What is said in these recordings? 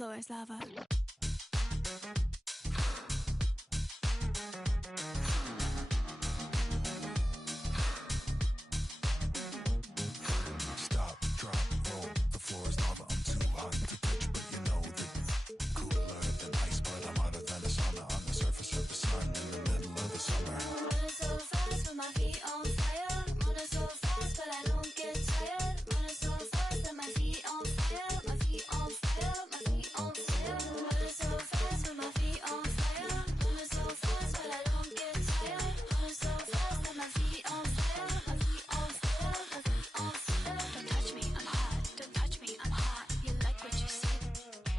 floor is lava. Stop, drop, roll. The floor is lava. I'm too hot to touch, but you know that cooler than ice, but I'm hotter than a sauna on the surface of the sun in the middle of the summer. Running so fast with my feet on fire. Running so fast, but I don't get tired. Running so fast that my feet on fire. My feet on fire. My feet on fire. Running so fast with my feet on fire. Running so fast, but I don't get tired. Running so fast that my feet on fire. My feet on fire. My feet on fire. Don't touch me, I'm hot. Don't touch me, I'm hot. You like what you see?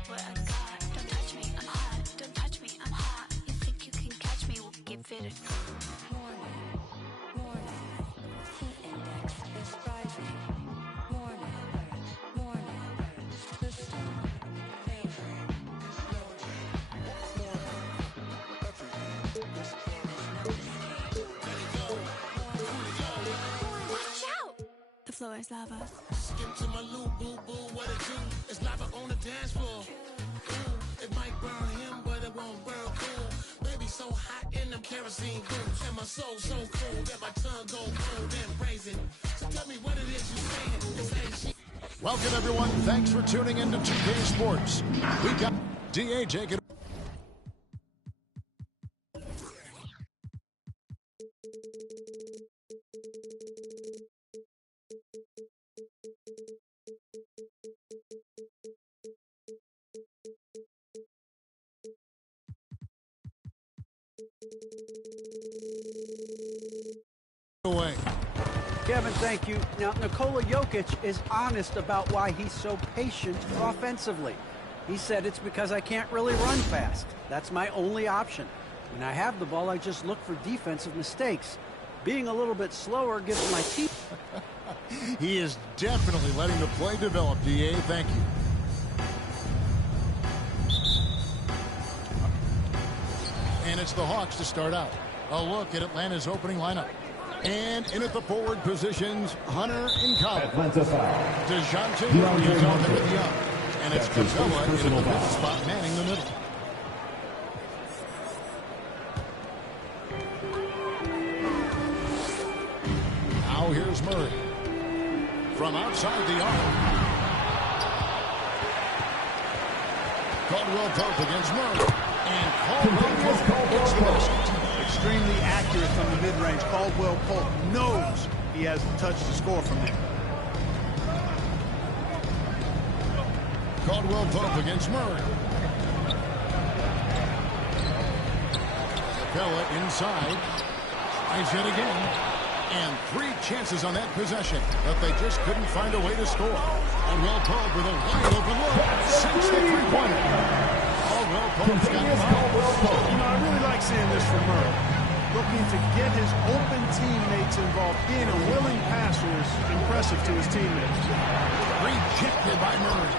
What I got? Don't touch me, I'm hot. Don't touch me, I'm hot. You think you can catch me? We'll get fitted. Warning. Warning. Heat index is rising. Warning alert. Warning alert. System failing. Watch out! The floor is lava. Skip to my loo, boo, boo, what it do? It's lava on the dance floor. Ooh, it might burn him, but it won't burn cool. Baby so hot in them kerosene boots. And my soul so cool that my tongue go cold and brazen. So tell me what it is you saying. It's ain't shit. Welcome, everyone. Thanks for tuning in to 2K Sports. We got DA Jacob. Away. Kevin, thank you. Now, Nikola Jokic is honest about why he's so patient offensively. He said it's because I can't really run fast. That's my only option. When I have the ball, I just look for defensive mistakes. Being a little bit slower gives my team... He is definitely letting the play develop, DA. Thank you. And it's the Hawks to start out. A look at Atlanta's opening lineup. And in at the forward positions, Hunter in college. DeJounte Murray is out there with Young. And it's Capella in the fifth spot, manning the middle. Now here's Murray. From outside the arc. Caldwell Pope against Murray. And Caldwell Pope hits the basket. Extremely accurate from the mid-range. Caldwell Pope knows he has the touch to score from there. Caldwell Pope against Murray. Capella inside. Tries it again. And 3 chances on that possession, but they just couldn't find a way to score. Caldwell Pope with a wide open look. Sinks the three-pointer. Caldwell Pope's got it. I really like seeing this from Murray. Looking to get his open teammates involved. Being a willing passer is impressive to his teammates. Rejected by Murray.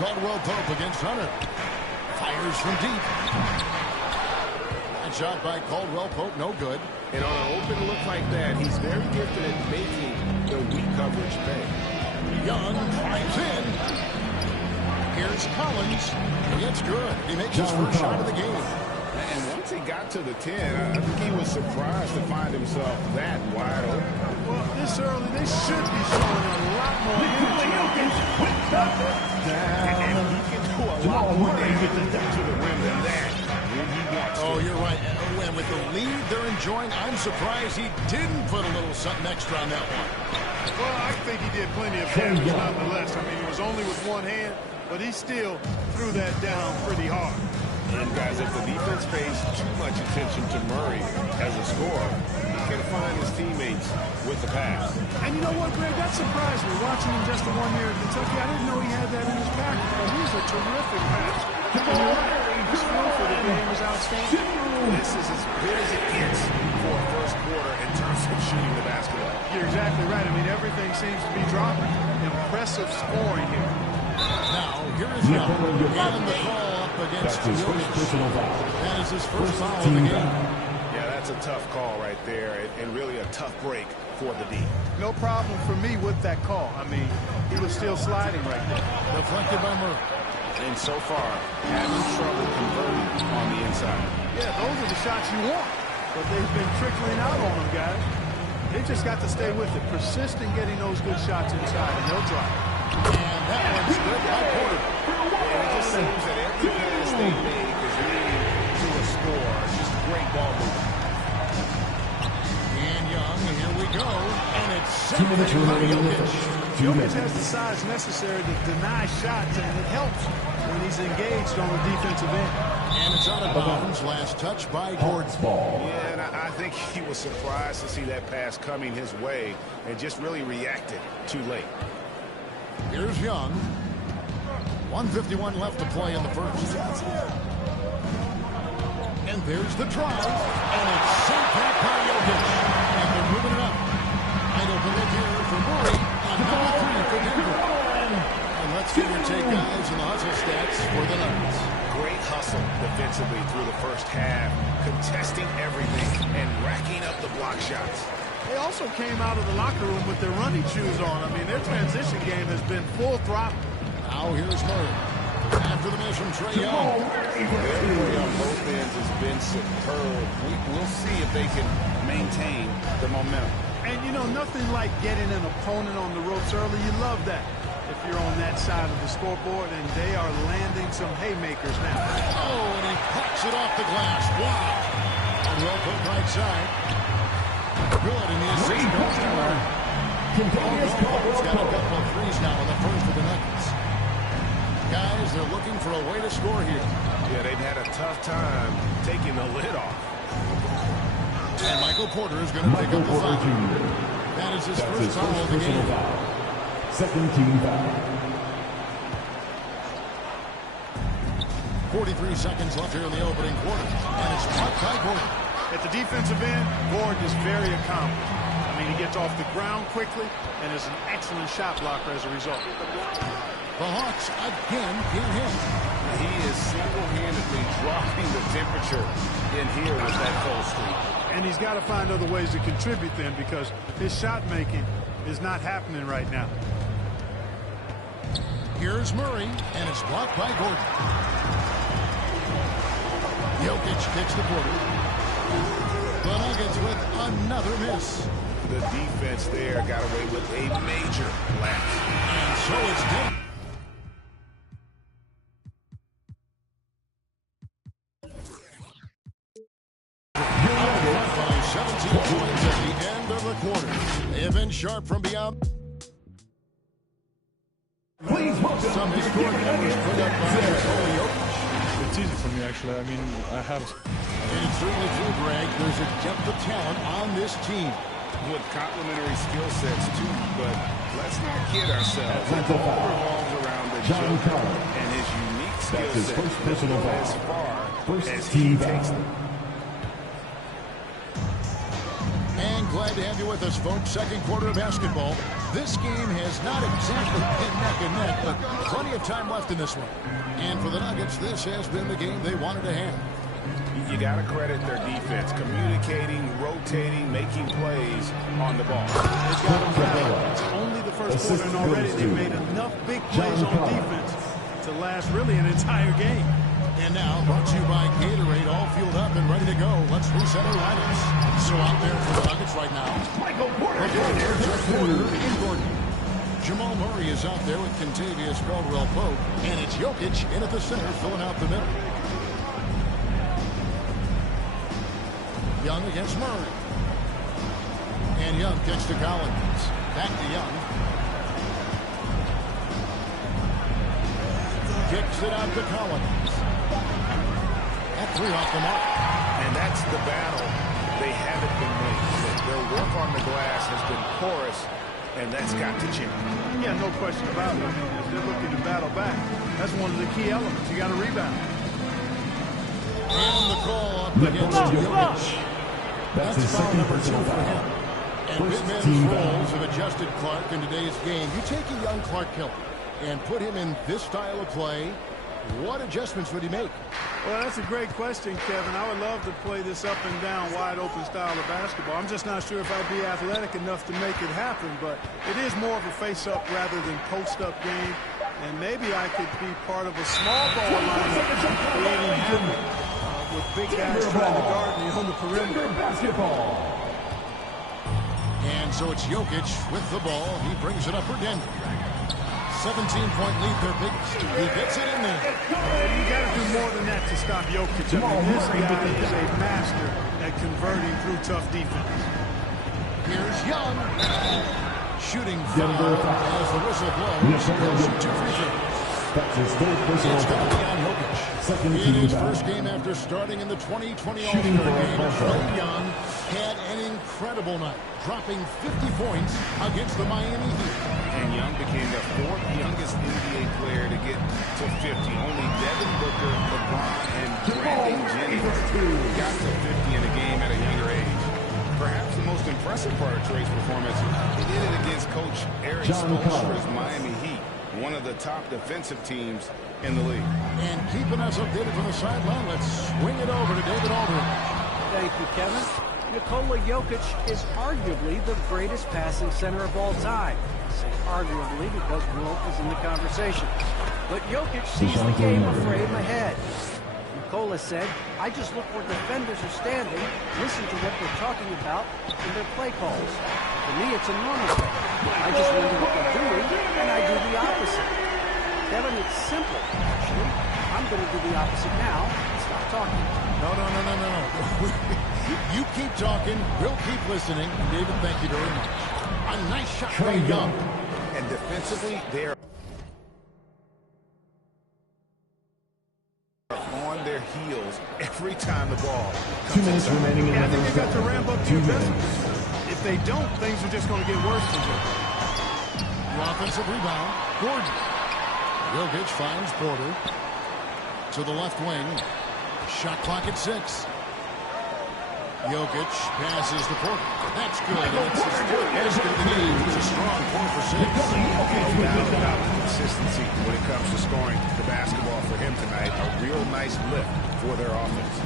Caldwell Pope against Hunter. Fires from deep. That shot by Caldwell Pope, no good. And on an open look like that, he's very gifted at making the weak coverage pay. Young drives in. Here's Collins. It's good. He makes his first shot of the game. And once he got to the 10, I think he was surprised to find himself that wide open. Well, this early, they should be showing a lot more energy. And he can do a lot more damage to the rim than that when he wants to. Oh, you're right. And with the lead they're enjoying, I'm surprised he didn't put a little something extra on that one. Well, I think he did plenty of damage nonetheless. I mean, it was only with one hand, but he still threw that down pretty hard. And guys, if the defense pays too much attention to Murray as a scorer, he can find his teammates with the pass. And you know what, Greg? That surprised me. Watching him just the 1 year at Kentucky, I didn't know he had that in his package. But he's a terrific passer. His feel for the game is outstanding. This is as good as it gets for a first quarter in terms of shooting the basketball. You're exactly right. I mean, everything seems to be dropping. Impressive scoring here. Now, here is Young. And the call up against Jokic. That is his first foul of the game. Yeah, that's a tough call right there, and really a tough break for the D. No problem for me with that call. I mean, he was still sliding right there. Deflected by Murray. And so far, having trouble converting on the inside. Yeah, those are the shots you want. But they've been trickling out on them, guys. They just got to stay with it. Persist in getting those good shots inside, and they'll try. And that one's good by Porter. And it just seems that every pass they make is leading to a score. It's just great ball movement. And Young, here we go. And it's separated by Jokic. Jokic has the size necessary to deny shots, and it helps when he's engaged on the defensive end. And it's out of bounds. Last touch by Gordon. Yeah, and I think he was surprised to see that pass coming his way and just really reacted too late. Here's Young. 1:51 left to play in the first. And there's the drive. And it's sent back by Jokic. And they're moving it up. Wide open look here for Murray. On number 3 for Denver. And let's get your take, guys, in the hustle stats for the Nuggets. Great hustle defensively through the first half, contesting everything and racking up the block shots. They also came out of the locker room with their running shoes on. I mean, their transition game has been full throttle. Now here's Murray. After the miss from Trae Young. Their play on both ends has been superb. We'll see if they can maintain the momentum. And, you know, nothing like getting an opponent on the ropes early. You love that if you're on that side of the scoreboard, and they are landing some haymakers now. Oh, and he pucks it off the glass. Wow. And well put right side. Good, and the assist goes to Murray. He's got a couple of threes now in the first for the Nuggets. Guys, they're looking for a way to score here. Yeah, they've had a tough time taking the lid off. And Michael Porter is going to pick up the foul. That is his first foul of the game. Second team foul. 43 seconds left here in the opening quarter. And it's blocked by Gordon. At the defensive end, Gordon is very accomplished. I mean, he gets off the ground quickly and is an excellent shot blocker as a result. The Hawks again can't hit. He is single-handedly dropping the temperature in here with that cold streak. And he's got to find other ways to contribute then, because his shot making is not happening right now. Here's Murray, and it's blocked by Gordon. Jokic kicks the Porter. The Nuggets with another miss. The defense there got away with a major lapse. And so it's Denver. By 17 points at the end of the quarter. They have been sharp from beyond. Some historic numbers put up by Nikola Jokic. It's easy for me, actually. I mean, I have... And it's certainly true, Greg. There's a depth of talent on this team. With complementary skill sets, too, but let's not kid ourselves. It all revolves around the Joker and his unique skill set as far as he takes them. And glad to have you with us, folks. Second quarter of basketball. This game has not exactly been neck and neck, but plenty of time left in this one. And for the Nuggets, this has been the game they wanted to have. You got to credit their defense, communicating, rotating, making plays on the ball. They've got them right. It's only the first quarter, and already they've made enough big plays on defense to last really an entire game. And now, brought to you by Gatorade, all fueled up and ready to go. Let's reset our lineups. So out there for the Nuggets right now, Michael Porter in Gordon. Jamal Murray is out there with Kentavious Caldwell-Pope, and it's Jokic in at the center, filling out the middle. Young against Murray. And Young kicks to Collins. Back to Young. Kicks it out to Collins. That three off the mark. And that's the battle they haven't been winning. Their work on the glass has been porous, and that's got to change. Yeah, no question about it. I mean, if they're looking to battle back, that's one of the key elements. You got to rebound. And the call up against Jokic. That's foul number 2 for him. And big men's roles have adjusted Clark in today's game. You take a young Clark Killer and put him in this style of play, What adjustments would he make? Well, that's a great question, Kevin. I would love to play this up and down, wide open style of basketball. I'm just not sure if I'd be athletic enough to make it happen, but it is more of a face-up rather than post-up game. And maybe I could be part of a small ball lineup creating havoc with big guys trying to guard me on the perimeter. Basketball. And so it's Jokic with the ball. He brings it up for Denver. 17-point lead, their biggest. He gets it in there. You got to do more than that to stop Jokic. I mean, this guy is a master at converting through tough defense. Here's Young. Shooting foul as the whistle blows. He'll shoot 2 free throws. That's his third personal It's going to be foul. on Jokic. Second In team his foul. first game after starting in the 2020 Shooting All-Star for game, Buffalo. Trae Young had an incredible night, dropping 50 points against the Miami Heat. And Young became the 4th youngest NBA player to get to 50. Only Devin Booker, LeBron, and Brandon Jennings got to 50 in a game at a younger age. Perhaps the most impressive part of Trae's performance, he did it against Coach Eric John Spoelstra's Collins. Miami Heat, one of the top defensive teams in the league. And keeping us updated from the sideline, let's swing it over to David Aldridge. Thank you, Kevin. Nikola Jokic is arguably the greatest passing center of all time. I say arguably because Wilt is in the conversation. But Jokic sees the game a frame ahead. Nikola said, I just look where defenders are standing, listen to what they're talking about in their play calls. For me, it's a normal thing. I just wonder what they're doing, and I do the opposite. Kevin, it's simple, actually. I'm going to do the opposite now. Stop talking. No. You keep talking, we'll keep listening. And David, thank you very much. A nice shot by Trae Young. And defensively, they're on their heels every time the ball 2 comes minutes inside. remaining in Yeah, I the think first they got to half. ramp up 2 defense. minutes. If they don't, things are just going to get worse from here. The offensive rebound, Gordon. Jokic finds Porter to the left wing. Shot clock at 6. Jokic passes to Porter. That's good. That's his fourth basket of the game. He's a strong 4 for 6. No doubt about the consistency when it comes to scoring the basketball for him tonight. A real nice lift for their offense.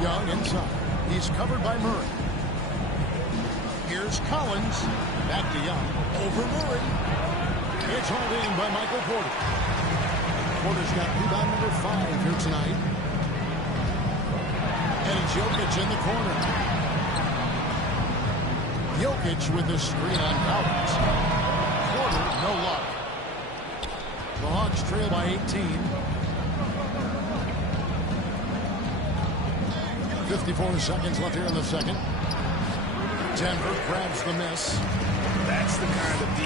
Young inside. He's covered by Murray. Here's Collins. Back to Young. Over Murray. It's hauled in by Michael Porter. Porter's got rebound number 5 here tonight. And it's Jokic in the corner. Jokic with the screen on Collins. Porter, no luck. The Hawks trail by 18. 54 seconds left here in the second. Denver grabs the miss. That's the kind of D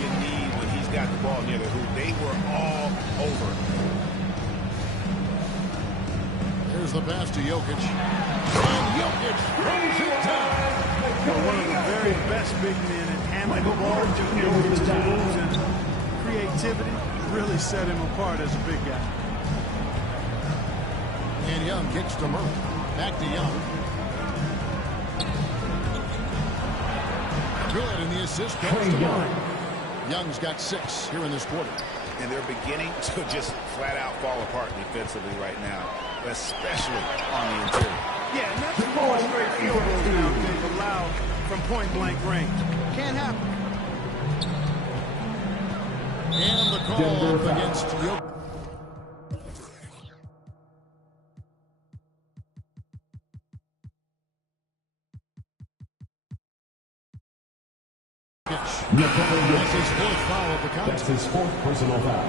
you need when he's got the ball near the hoop. They were all over. There's the pass to Jokic. And Jokic throws it down. One of the very best big men at handling the ball. Jokic's tools and creativity really set him apart as a big guy. And Young kicks to Murray. Back to Young. Good, and the assist goes to Murray. Young's got 6 here in this quarter. And they're beginning to just flat out fall apart defensively right now, especially on the interior. Yeah, and that's 4 straight field goals now they've allowed from point-blank range. Can't happen. And the call up against Jokic. That's his 4th foul of the That's contest. his 4th personal foul.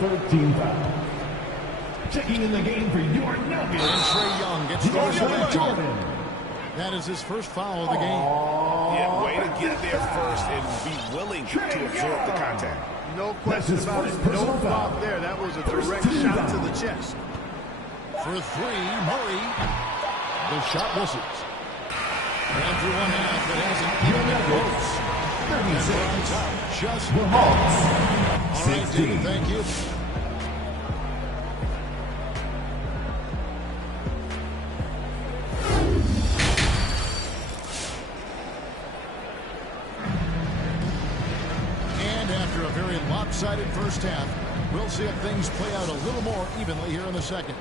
3rd team foul. Checking in the game for your And Nuggets. Trae Young gets the whistle back to Jordan. him. That is his first foul of the game. Yeah, way to get there first and be willing to absorb the contact. No question his about it. first No personal foul. foul there. That was a direct First team shot to foul. the chest. For 3, Murray. The shot misses. And through one half, it hasn't even been close. And Bron's out. Just The Hawks. all right, 16. David, thank you. And after a very lopsided first half. We'll see if things play out a little more evenly here in the second.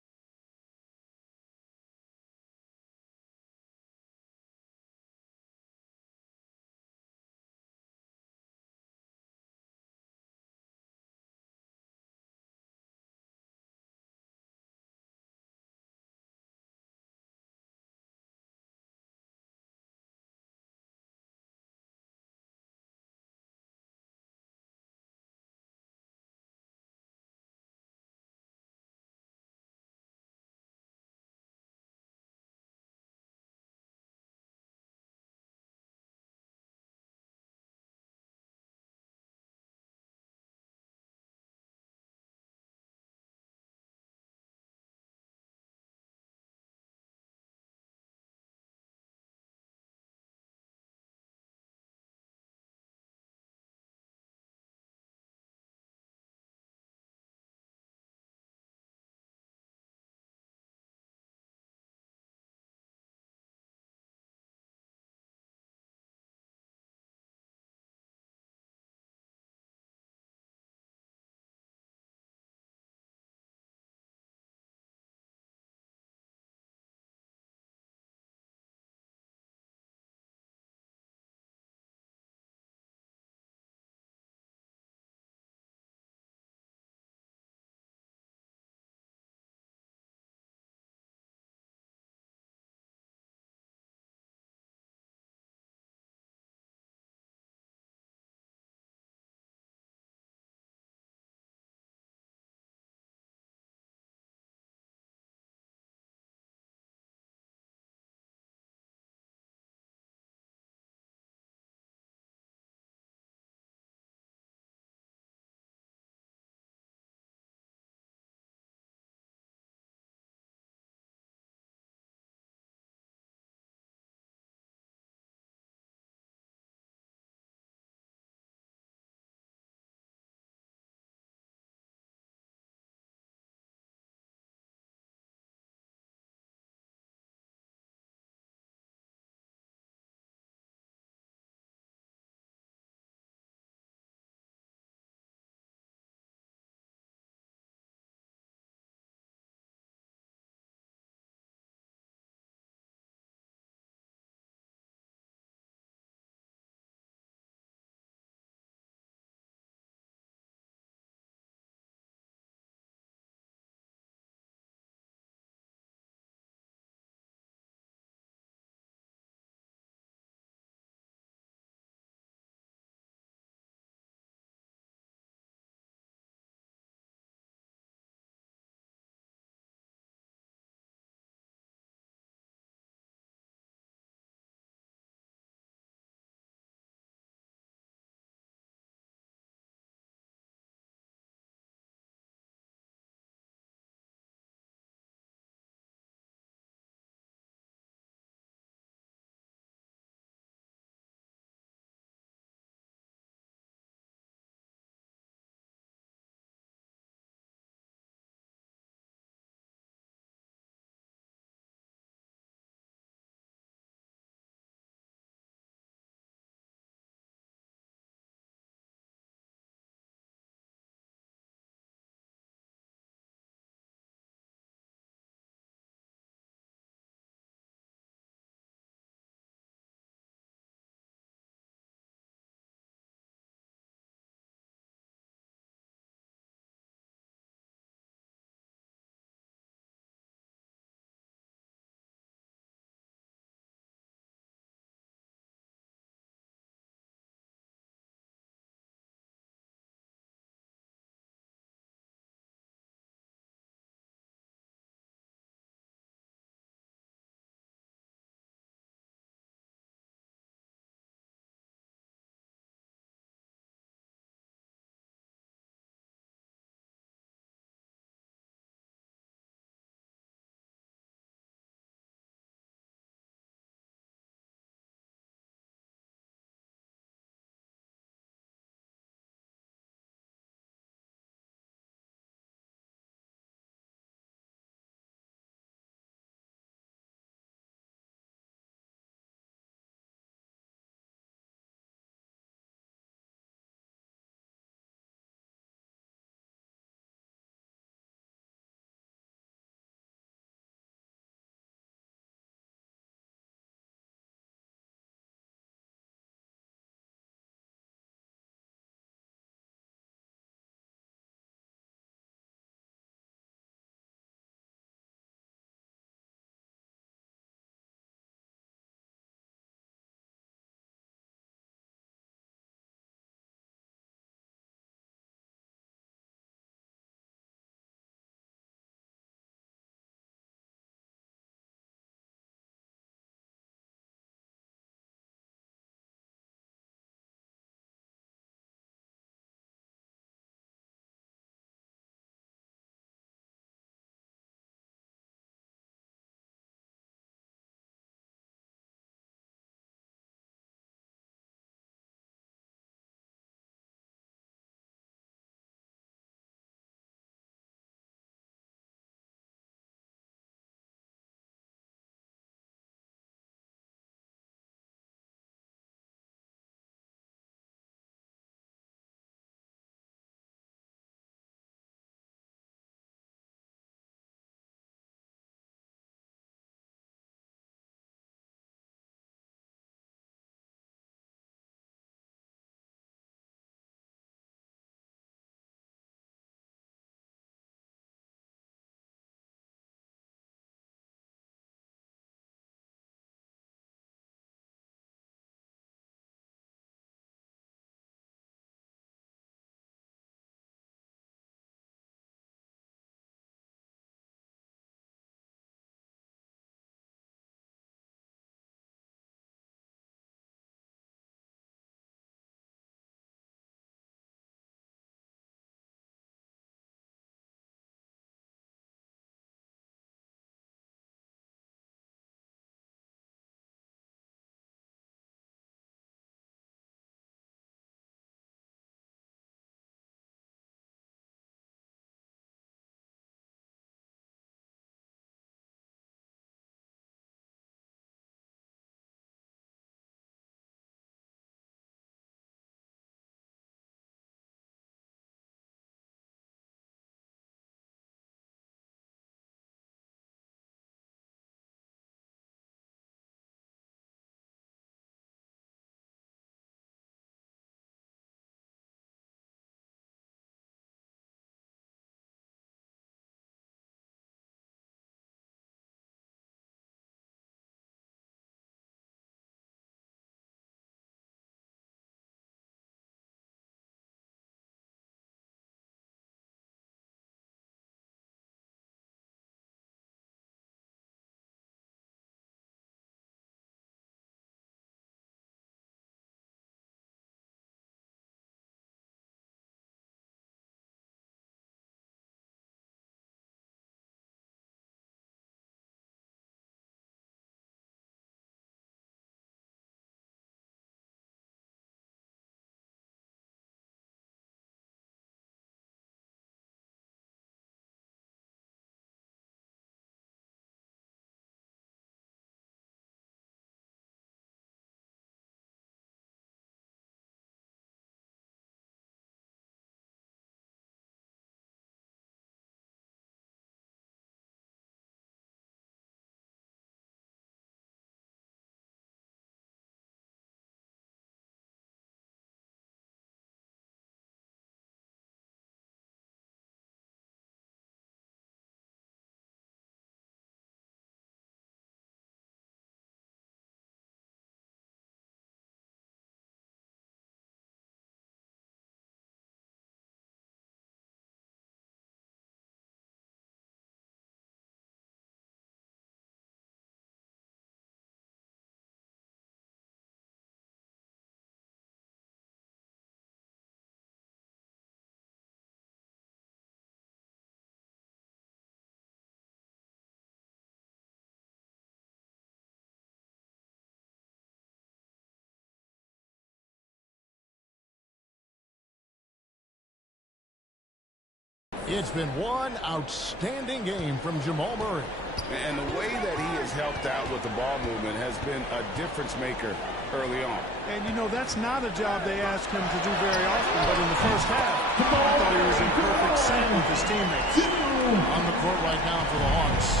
It's been one outstanding game from Jamal Murray. And the way that he has helped out with the ball movement has been a difference maker early on. And, you know, that's not a job they asked him to do very often, but in the first half, I thought he was in perfect sync with his teammates. On the court right now for the Hawks.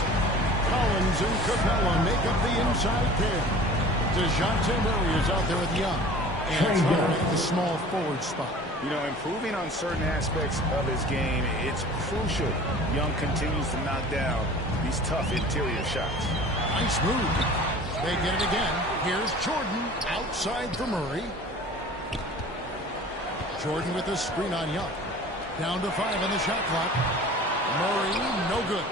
Collins and Capella make up the inside pair. DeJounte Murray is out there with Young. And Hunter at the small forward spot. You know, improving on certain aspects of his game, it's crucial. Young continues to knock down these tough interior shots. Nice move. They get it again. Here's Jordan outside for Murray. Jordan with a screen on Young. Down to 5 on the shot clock. Murray, no good.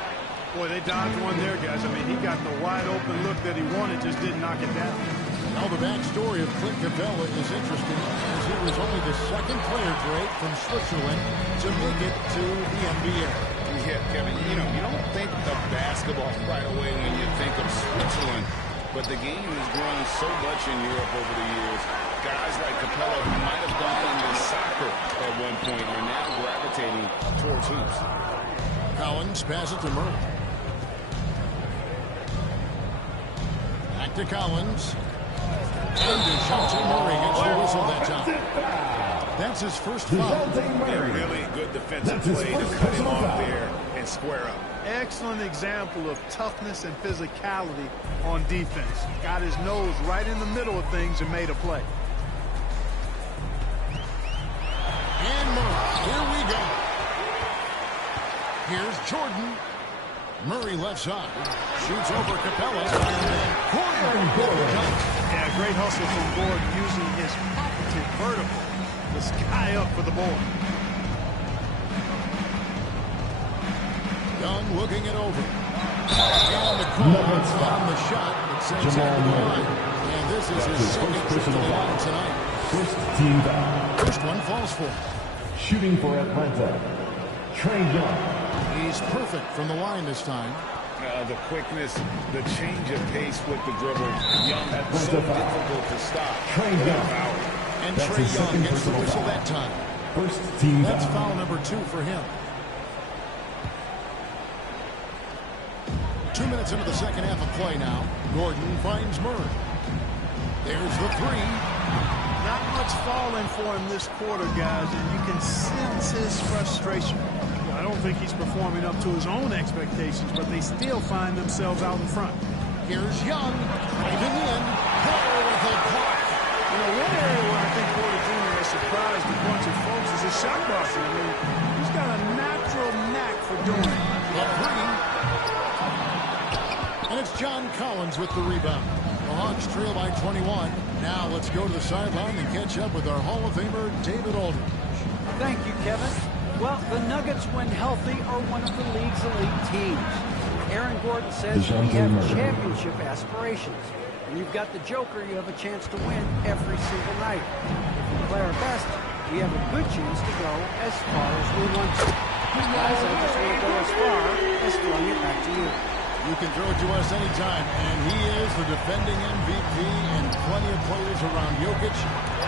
Boy, they dodged one there, guys. I mean, he got the wide open look that he wanted, just didn't knock it down. Now the backstory of Clint Capella is interesting, as he was only the second player, Drake, from Switzerland to make it to the NBA. Yeah, Kevin, you know, you don't think of basketball right away when you think of Switzerland, but the game has grown so much in Europe over the years. Guys like Capella, who might have gone into soccer at one point, are now gravitating towards hoops. Collins passes to Murray. Back to Collins. And DeJounte Murray gets the whistle that time. That's his first foul. A really good defensive play to cut him off there and square up. Excellent example of toughness and physicality on defense. Got his nose right in the middle of things and made a play. And Murray, here we go. Here's Jordan. Murray left side. Shoots over Capella. And then Gordon. Yeah, great hustle from Gordon using his patented vertical. The sky up for the board. Young looking it over. And the call on the shot that sends him to the line. And this is his second trip to the line tonight. First team foul. First one falls for him. Shooting for Atlanta, Trae Young. He's perfect from the line this time. The quickness, the change of pace with the dribble. Young, that's so difficult to stop. Trae Young. And Trae Young gets the whistle that time. First team That's foul. foul number 2 for him. 2 minutes into the second half of play now. Gordon finds Murray. There's the 3. Not much falling for him this quarter, guys, and you can sense his frustration. I don't think he's performing up to his own expectations, but they still find themselves out in front. Here's Young driving in. There with a block. You know, one area where I think Porter Jr. has surprised a bunch of folks is his shot blocking. I mean, he's got a natural knack for doing it. The 3. And it's John Collins with the rebound. The Hawks trail by 21. Now let's go to the sideline and catch up with our Hall of Famer, David Aldridge. Thank you, Kevin. Well, the Nuggets, when healthy, are one of the league's elite teams. Aaron Gordon says we have championship aspirations. When you've got the Joker, you have a chance to win every single night. If we play our best, we have a good chance to go as far as we want to. Guys, I just want to go as far as throwing it back to you. You can throw it to us anytime, and he is the defending MVP and plenty of players around Jokic.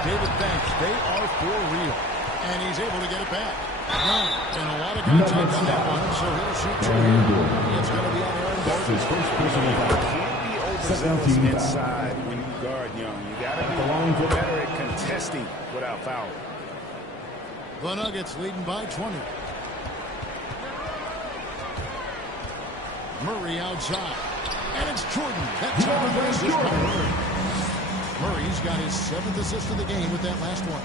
David, thanks. They are for real. And he's able to get it back. And a lot of contact on that one, so he'll shoot 2. It's going to be on Aaron Gordon. His first personal You foul. can't be overzealous inside when you guard Young. You got to be better at contesting without fouling. The Nuggets leading by 20. Murray outside. And it's Jordan. That time of assist by Murray. Murray's got his 7th assist of the game with that last one.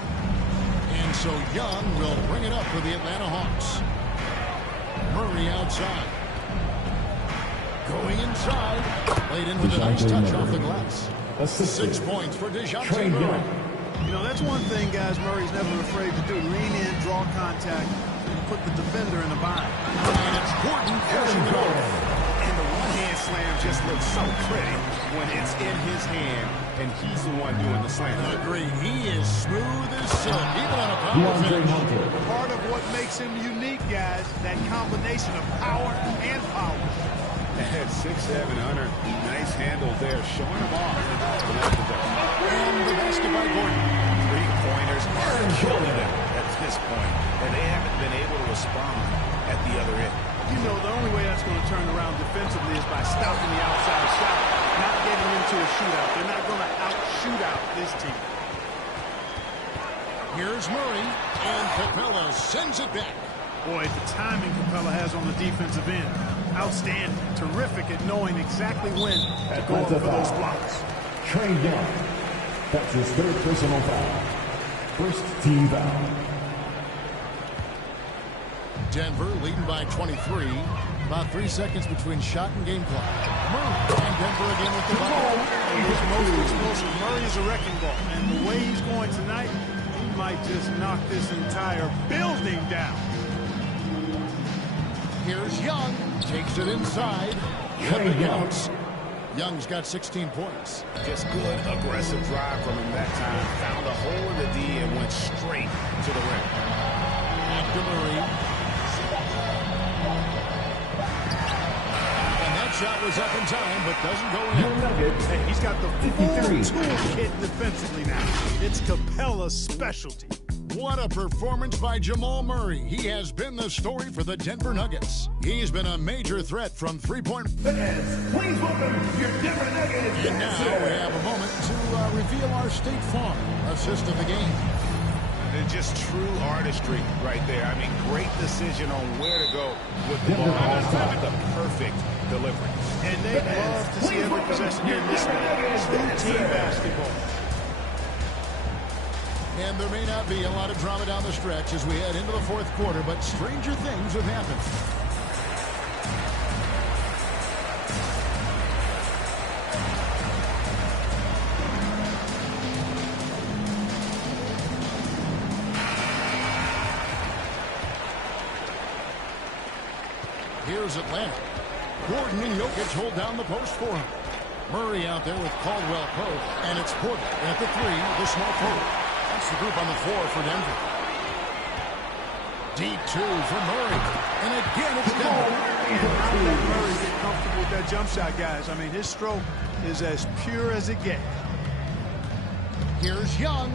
And so Young will bring it up for the Atlanta Hawks. Murray outside. Going inside. Laid in with a nice touch off the glass. 6 points for DeJounte Murray. You know, that's one thing, guys, Murray's never afraid to do. Lean in, draw contact, and put the defender in a bind. And it's Gordon pushing it over. And the one-hand slam just looks so pretty when it's in his hand and he's the one doing the slam. Agreed. He is smooth as silk, even on a power finish. Part of what makes him unique, guys, that combination of power and power. At 6'7", Hunter, nice handle there, showing him off. And the basket by Gordon. 3-pointers are killing them. That's this point, and they haven't been able to respond at the other end. You know, the only way that's going to turn around defensively is by stopping the outside shot, not getting into a shootout. They're not going to out-shoot out this team. Here's Murray, and Capella sends it back. Boy, the timing Capella has on the defensive end. Outstanding. Terrific at knowing exactly when to go up for those blocks. Trae Young. That's his third personal foul. First team foul. Denver leading by 23. About 3 seconds between shot and game clock. Murray and Denver again with the ball. He's most explosive. Murray is a wrecking ball. And the way he's going tonight, he might just knock this entire building down. Here's Young. Takes it inside. Young's got 16 points. Just good, aggressive drive from him that time. Found a hole in the D and went straight to the rim. Back to Murray. And that shot was up in time, but doesn't go in. Hey, he's got the full toolkit defensively now. It's Capella's specialty. What a performance by Jamal Murray. He has been the story for the Denver Nuggets. He's been a major threat from three-point. Please welcome your Denver Nuggets. And now we have a moment to reveal our State Farm assist of the game. And just true artistry right there. I mean, great decision on where to go with the ball. The perfect delivery. And they love to see every possession here in this match. True team basketball. And there may not be a lot of drama down the stretch as we head into the fourth quarter, but stranger things have happened. Here's Atlanta. Gordon and Jokic hold down the post for him. Murray out there with Caldwell Pope, and it's Porter at the three, the small forward. That's the group on the floor for Denver. Deep two for Murray. And again, it's Denver. How did Murray get comfortable with that jump shot, guys? I mean, his stroke is as pure as it gets. Here's Young.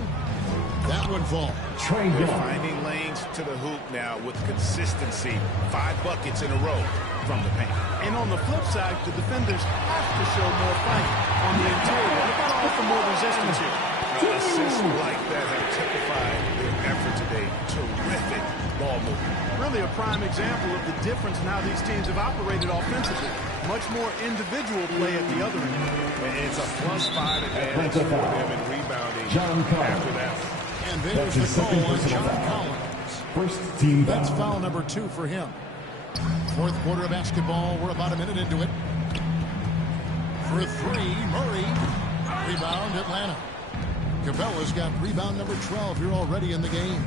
That one falls. They're finding lanes to the hoop now with consistency. 5 buckets in a row from the paint. And on the flip side, the defenders have to show more fight on the interior. They've got to offer more resistance here. Assists like that have typified their effort today. Terrific ball movement. Really a prime example of the difference in how these teams have operated offensively. Much more individual play at the other end. And it's a +5 advantage for them in rebounding after that. And there's the call on John Collins. First team foul. That's foul number 2 for him. Fourth quarter of basketball. We're about a minute into it. For 3, Murray. Rebound, Atlanta. Capella's got rebound number 12 here already in the game.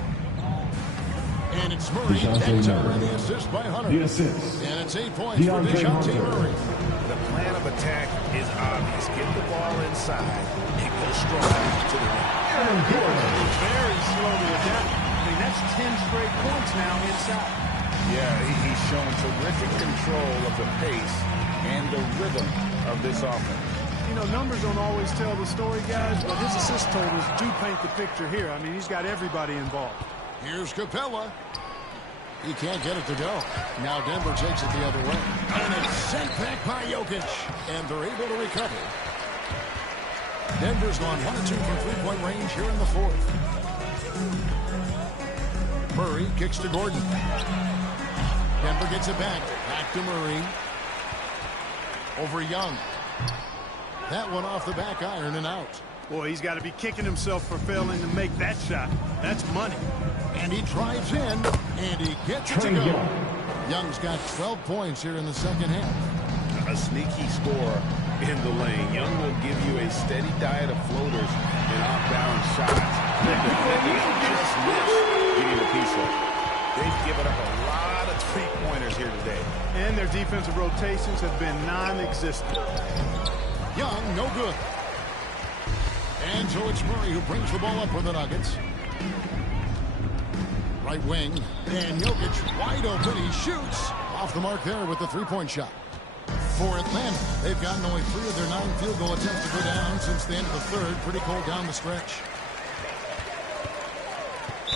And it's Murray. That time on the assist by Hunter. The assist. And it's 8 points for DeJounte Murray. The plan of attack is obvious. Get the ball inside and go strong to the rim. Very slowly adapting. I mean, that's 10 straight points now inside. Yeah, he's shown terrific control of the pace and the rhythm of this offense. You know, numbers don't always tell the story, guys, but his assist totals do paint the picture here. I mean, he's got everybody involved. Here's Capella. He can't get it to go. Now Denver takes it the other way. And it's sent back by Jokic. And they're able to recover. Denver's gone 1 of 2 from three-point range here in the fourth. Murray kicks to Gordon. Denver gets it back. Back to Murray. Over Young. That one off the back iron and out. Boy, he's got to be kicking himself for failing to make that shot. That's money. And he drives in, and he gets it to go. Young's got 12 points here in the second half. A sneaky score in the lane. Young will give you a steady diet of floaters and off-balance shots. The defenders just missed getting a piece of. They've given up a lot of three-pointers here today. And their defensive rotations have been non-existent. Young, no good. And so it's Murray who brings the ball up for the Nuggets. Right wing. And Jokic wide open. He shoots. Off the mark there with the three-point shot. For Atlanta, they've gotten only 3 of their 9 field goal attempts to go down since the end of the third. Pretty cold down the stretch.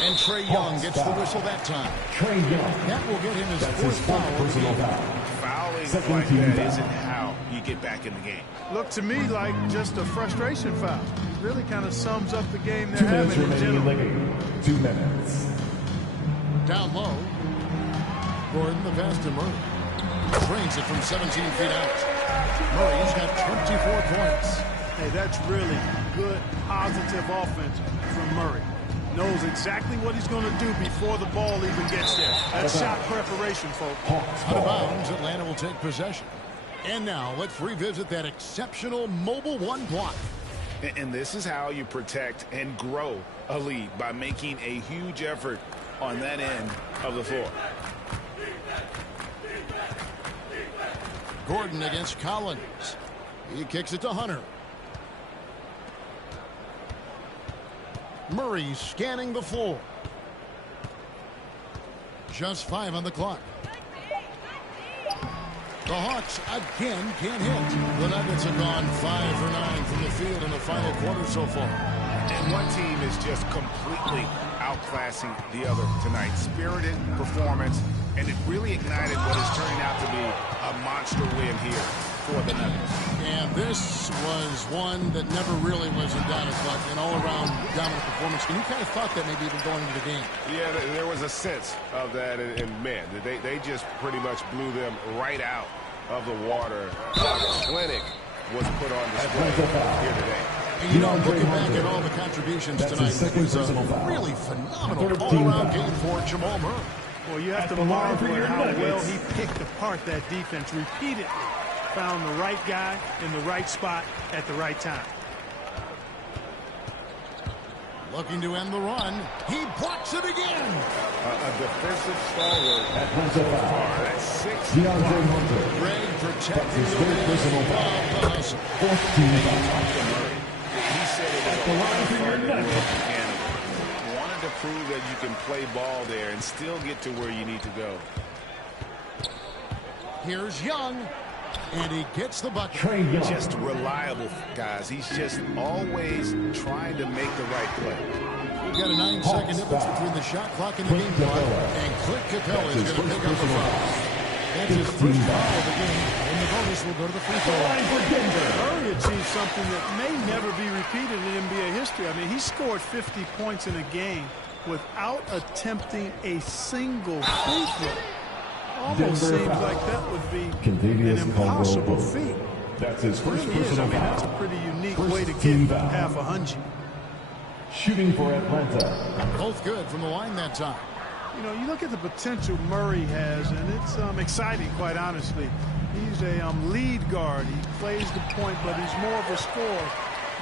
And Trae Young gets the whistle that time. Trae Young. That will get him his That's fourth his foul. fourth personal foul. Fouling Second like team that foul. isn't how you get back in the game. Looked to me like just a frustration foul. Really kind of sums up the game they're 2 minutes having in remaining in the general. game. 2 minutes. Down low. Gordon, the pass to Murray. Drains it from 17 feet out. Murray's got 24 points. Hey, that's really good, positive offense from Murray. Knows exactly what he's going to do before the ball even gets there. That's shot preparation, folks. Out of bounds, Atlanta will take possession. And now let's revisit that exceptional Mobile One block. And this is how you protect and grow a lead, by making a huge effort on that end of the floor. Gordon against Collins. He kicks it to Hunter. Murray scanning the floor. Just 5 on the clock. The Hawks again can't hit. The Nuggets have gone 5 for 9 from the field in the final quarter so far. And one team is just completely outclassing the other tonight. Spirited performance, and it really ignited what is turning out to be a monster win here for the Nuggets. And this was one that never really was in doubt, but an all-around dominant performance. And you kind of thought that maybe even going into the game. Yeah, there was a sense of that, and man, they just pretty much blew them right out of the water. A clinic was put on display here today. And, you know, looking back at all the contributions tonight, it was a really phenomenal all-around game for Jamal Murray. Well, you have to marvel at how well he picked apart that defense repeatedly. Found the right guy in the right spot at the right time. Looking to end the run. He blocks it again. A defensive stalwart. That's 6. DeAndre Hunter. Greg protecting His the third rim. personal foul. He Fourth team foul. He said it was the line for your Nuggets. Wanted to prove that you can play ball there and still get to where you need to go. Here's Young. And he gets the bucket. Trae Young. Just reliable, guys. He's just always trying to make the right play. We've got a 9-second difference between the shot clock and the game clock. And Clint Capella is going to pick up the foul. That's his first foul of the game. And the bonus will go to the free throw line. Murray achieved something that may never be repeated in NBA history. I mean, he scored 50 points in a game without attempting a single free throw. Almost seems like that would be an impossible feat. That's his first It really is. I personal mean, that's a foul. pretty unique First way to team get foul. half a hundred. Shooting for Atlanta. Both good from the line that time. You know, you look at the potential Murray has, and it's exciting, quite honestly. He's a lead guard. He plays the point, but he's more of a scorer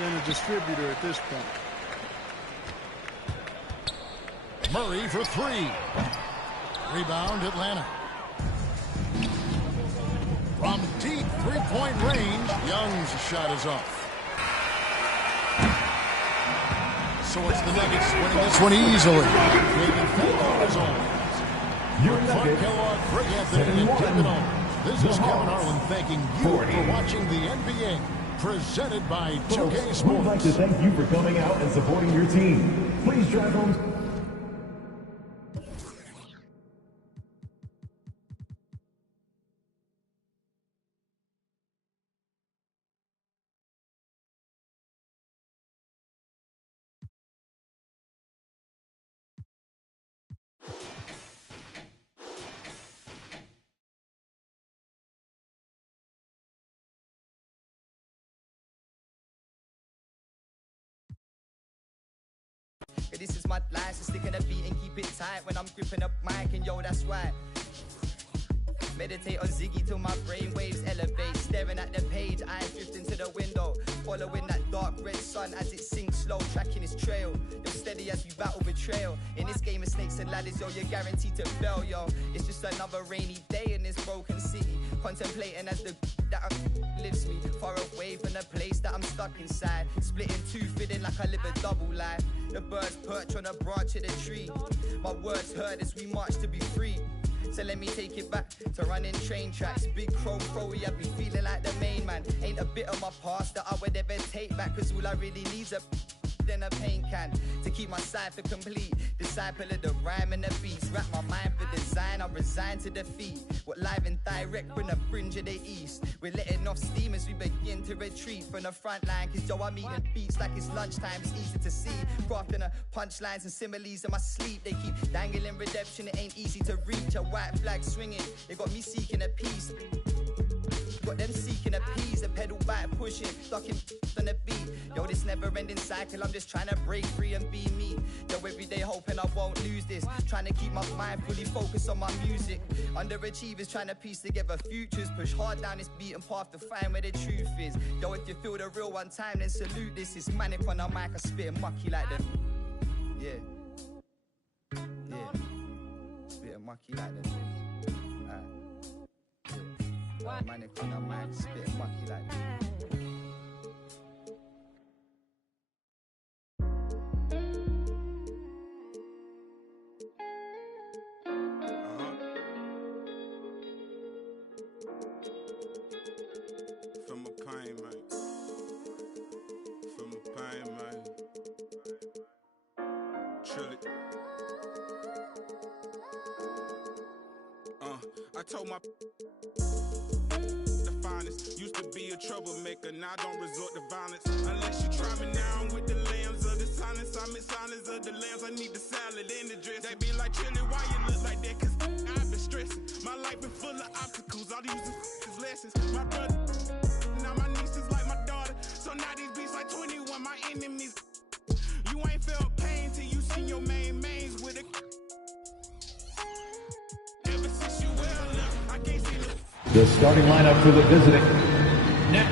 than a distributor at this point. Murray for 3. Rebound, Atlanta. From deep three-point range, Young's shot is off. So it's the Nuggets winning this one easily. David Falco as always. Your Clark Nuggets. Kellogg, Greg Anthony, and David Owens. This is Kevin Harlan thanking you for watching the NBA. Presented by 2K Folks, we'd like to Sports. thank you for coming out and supporting your team. Please drive home. This is my life, so stick in the beat and keep it tight when I'm gripping up mic, and yo, that's why. Meditate on Ziggy till my brain waves elevate. Staring at the page, eyes drifting to the window. Following that dark red sun as it sinks slow, tracking its trail. You're steady as we battle betrayal. In this game of snakes and ladders, yo, you're guaranteed to fail, yo. It's just another rainy day in this broken city. Contemplating as the that lifts me far away from the place that I'm stuck inside. Split in two, feeling like I live a double life. The birds perch on a branch of the tree. My words heard as we march to be free. So let me take it back to running train tracks. Big crow, I be feeling like the main man. Ain't a bit of my past that I would ever take back, cause all I really need's a than a paint can. To keep my cipher complete, disciple of the rhyme and the beats. Wrap my mind for design, I resign to defeat. What live and direct from the fringe of the east. We're letting off steam as we begin to retreat from the front line. Cause yo, I'm eating beats like it's lunchtime, it's easy to see. Crafting a punchlines and similes in my sleep. They keep dangling redemption, it ain't easy to reach. A white flag swinging, it got me seeking a peace. Got them seeking a peace, a pedal bike pushing, ducking on the beat. Yo, this never-ending cycle, I'm just trying to break free and be me. Yo, every day hoping I won't lose this. Trying to keep my mind fully focused on my music. Underachievers trying to piece together futures. Push hard down this beaten path to find where the truth is. Yo, if you feel the real one time, then salute this. It's manic on the mic, I spit mucky like them. Yeah. Yeah. Spit mucky like them. Yeah. Manic on the mic, spit mucky like them. From a pain, man. From a pain, man. Truly. I told my the finest used to be a troublemaker. Now don't resort to violence unless you try me now. I'm with the lambs of the silence. I'm in silence of the lambs. I need the salad and the dress. They be like, Chili, why you look like that? Cause I've been stressing. My life been full of obstacles. All these is lessons. My brother, now my niece is like my daughter. So now these beats like 21, my enemies. You ain't felt pain till you seen your mains with a. Ever since you well up, I can't see the. The starting lineup for the visiting. And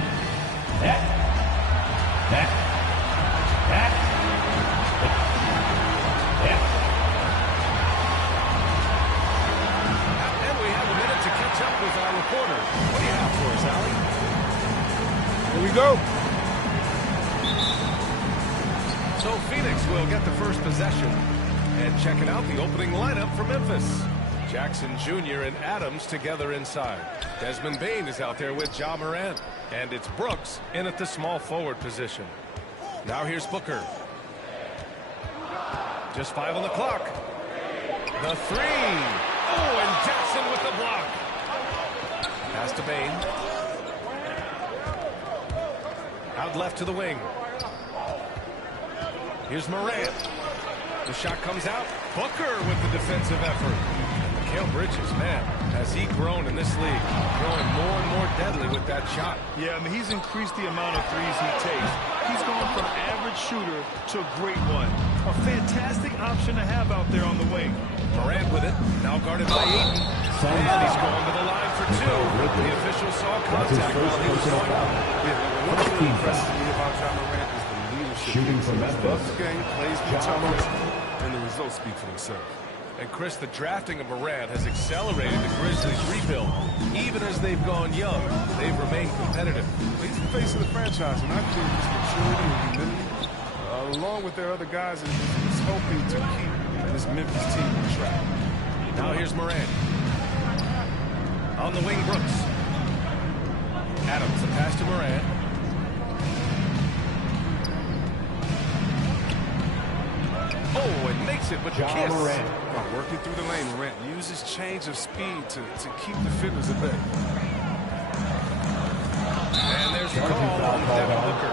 we have a minute to catch up with our reporter. What do you have for us, Allie? Here we go. So Phoenix will get the first possession. And checking out the opening lineup for Memphis. Jackson Jr. and Adams together inside. Desmond Bain is out there with Ja Morant. And it's Brooks in at the small forward position. Now here's Booker. Just 5 on the clock. The three. Oh, and Jackson with the block. Pass to Bain. Out left to the wing. Here's Morant. The shot comes out. Booker with the defensive effort. Mikal Bridges, man, has he grown in this league? Growing more and more deadly with that shot. Yeah, I mean, he's increased the amount of threes he takes. He's gone from average shooter to a great one. A fantastic option to have out there on the wing. Morant with it, now guarded by Ayton. And he's going to the line for two. The official saw contact while he was going up. What's really impressive me about Ja Morant is the leadership. Shooting from Memphis. Loves the game, plays with toughness, and the results speak for themselves. And Chris, the drafting of Morant has accelerated the Grizzlies' rebuild. Even as they've gone young, they've remained competitive. He's the face of the franchise, and I think his maturity and humility, along with their other guys, is helping to keep this Memphis team on track. Now here's Morant. On the wing, Brooks. Adams, a pass to Morant. Oh, and makes it with the kiss. Morant. Working through the lane, Morant uses change of speed to keep the fitness at bay. And there's the call on Devin Booker.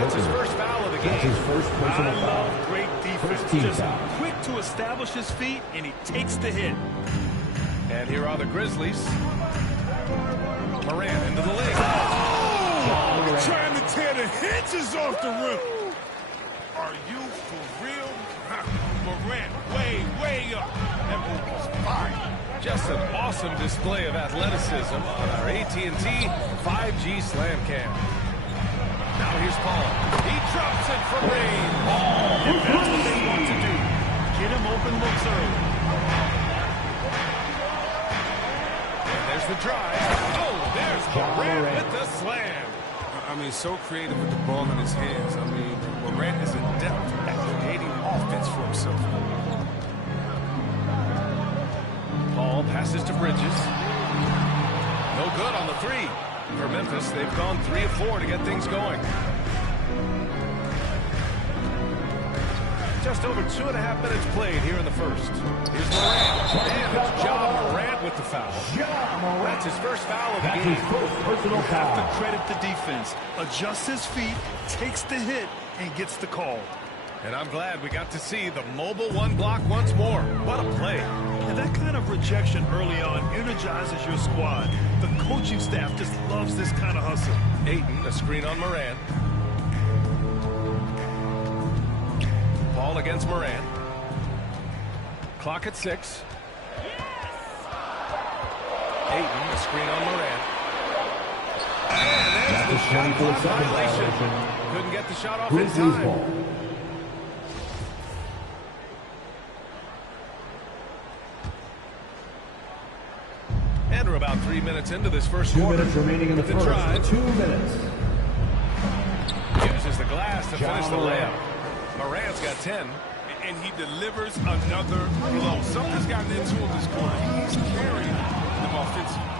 That's his first foul of the game. That's his first personal I foul. love great defense. First team Just foul. quick to establish his feet, and he takes the hit. And here are the Grizzlies. Morant into the lane. Oh, trying to tear the hinges off the rim. Are you for real? Morant way up. That move was fire. Just an awesome display of athleticism on our AT&T 5G Slam Cam. Now here's Paul. He drops it for rain. And that's what they want to do. Get him open looks early. And there's the drive. Oh, there's Morant with the slam. I mean, so creative with the ball in his hands. I mean, Morant is adept at creating offense for himself. Paul passes to Bridges. No good on the three. For Memphis, they've gone 3 of 4 to get things going. Just over 2.5 minutes played here in the first. Here's Morant. And it's Ja Morant with the foul. That's his first foul of the game. You have to credit the defense. Adjusts his feet, takes the hit, and gets the call. And I'm glad we got to see the mobile one block once more. What a play. And that kind of rejection early on energizes your squad. The coaching staff just loves this kind of hustle. Ayton, a screen on Morant. Paul against Morant. Clock at 6. Ayton, a screen on Morant. And there's the shot clock violation. Couldn't get the shot off in time. And we're about 3 minutes into this first quarter. 2 minutes remaining in the first. Drive. 2 minutes. Uses the glass to finish the layup. Morant's got 10. And he delivers another blow. Something's gotten into him this quarter. He's carrying them offensively.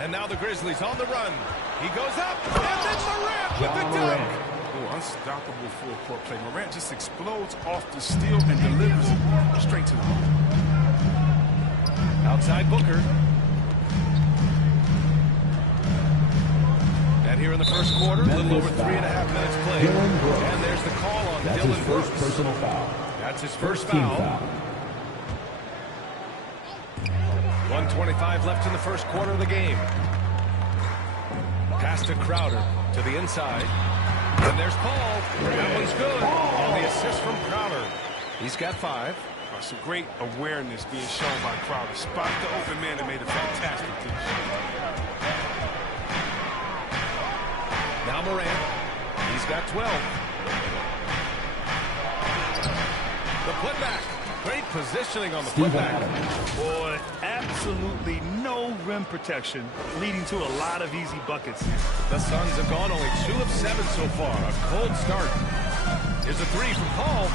And now the Grizzlies on the run. He goes up, and then Morant with the dunk. Oh, unstoppable full-court play. Morant just explodes off the steal and delivers it straight to the hole. Outside Booker. And here in the first quarter, a little over 3.5 minutes played. And there's the call on That's Dylan his first Brooks. personal foul. That's his first Team foul. 1:25 left in the first quarter of the game. Pass to Crowder to the inside. And there's Paul. That one's good. On the assist from Crowder. He's got 5. Some great awareness being shown by Crowder. Spot the open man and made a fantastic team. Now Morant. He's got 12. The putback. Great positioning on the putback. Boy, absolutely no rim protection, leading to a lot of easy buckets. The Suns have gone only 2 of 7 so far. A cold start. Here's a 3 from Paul.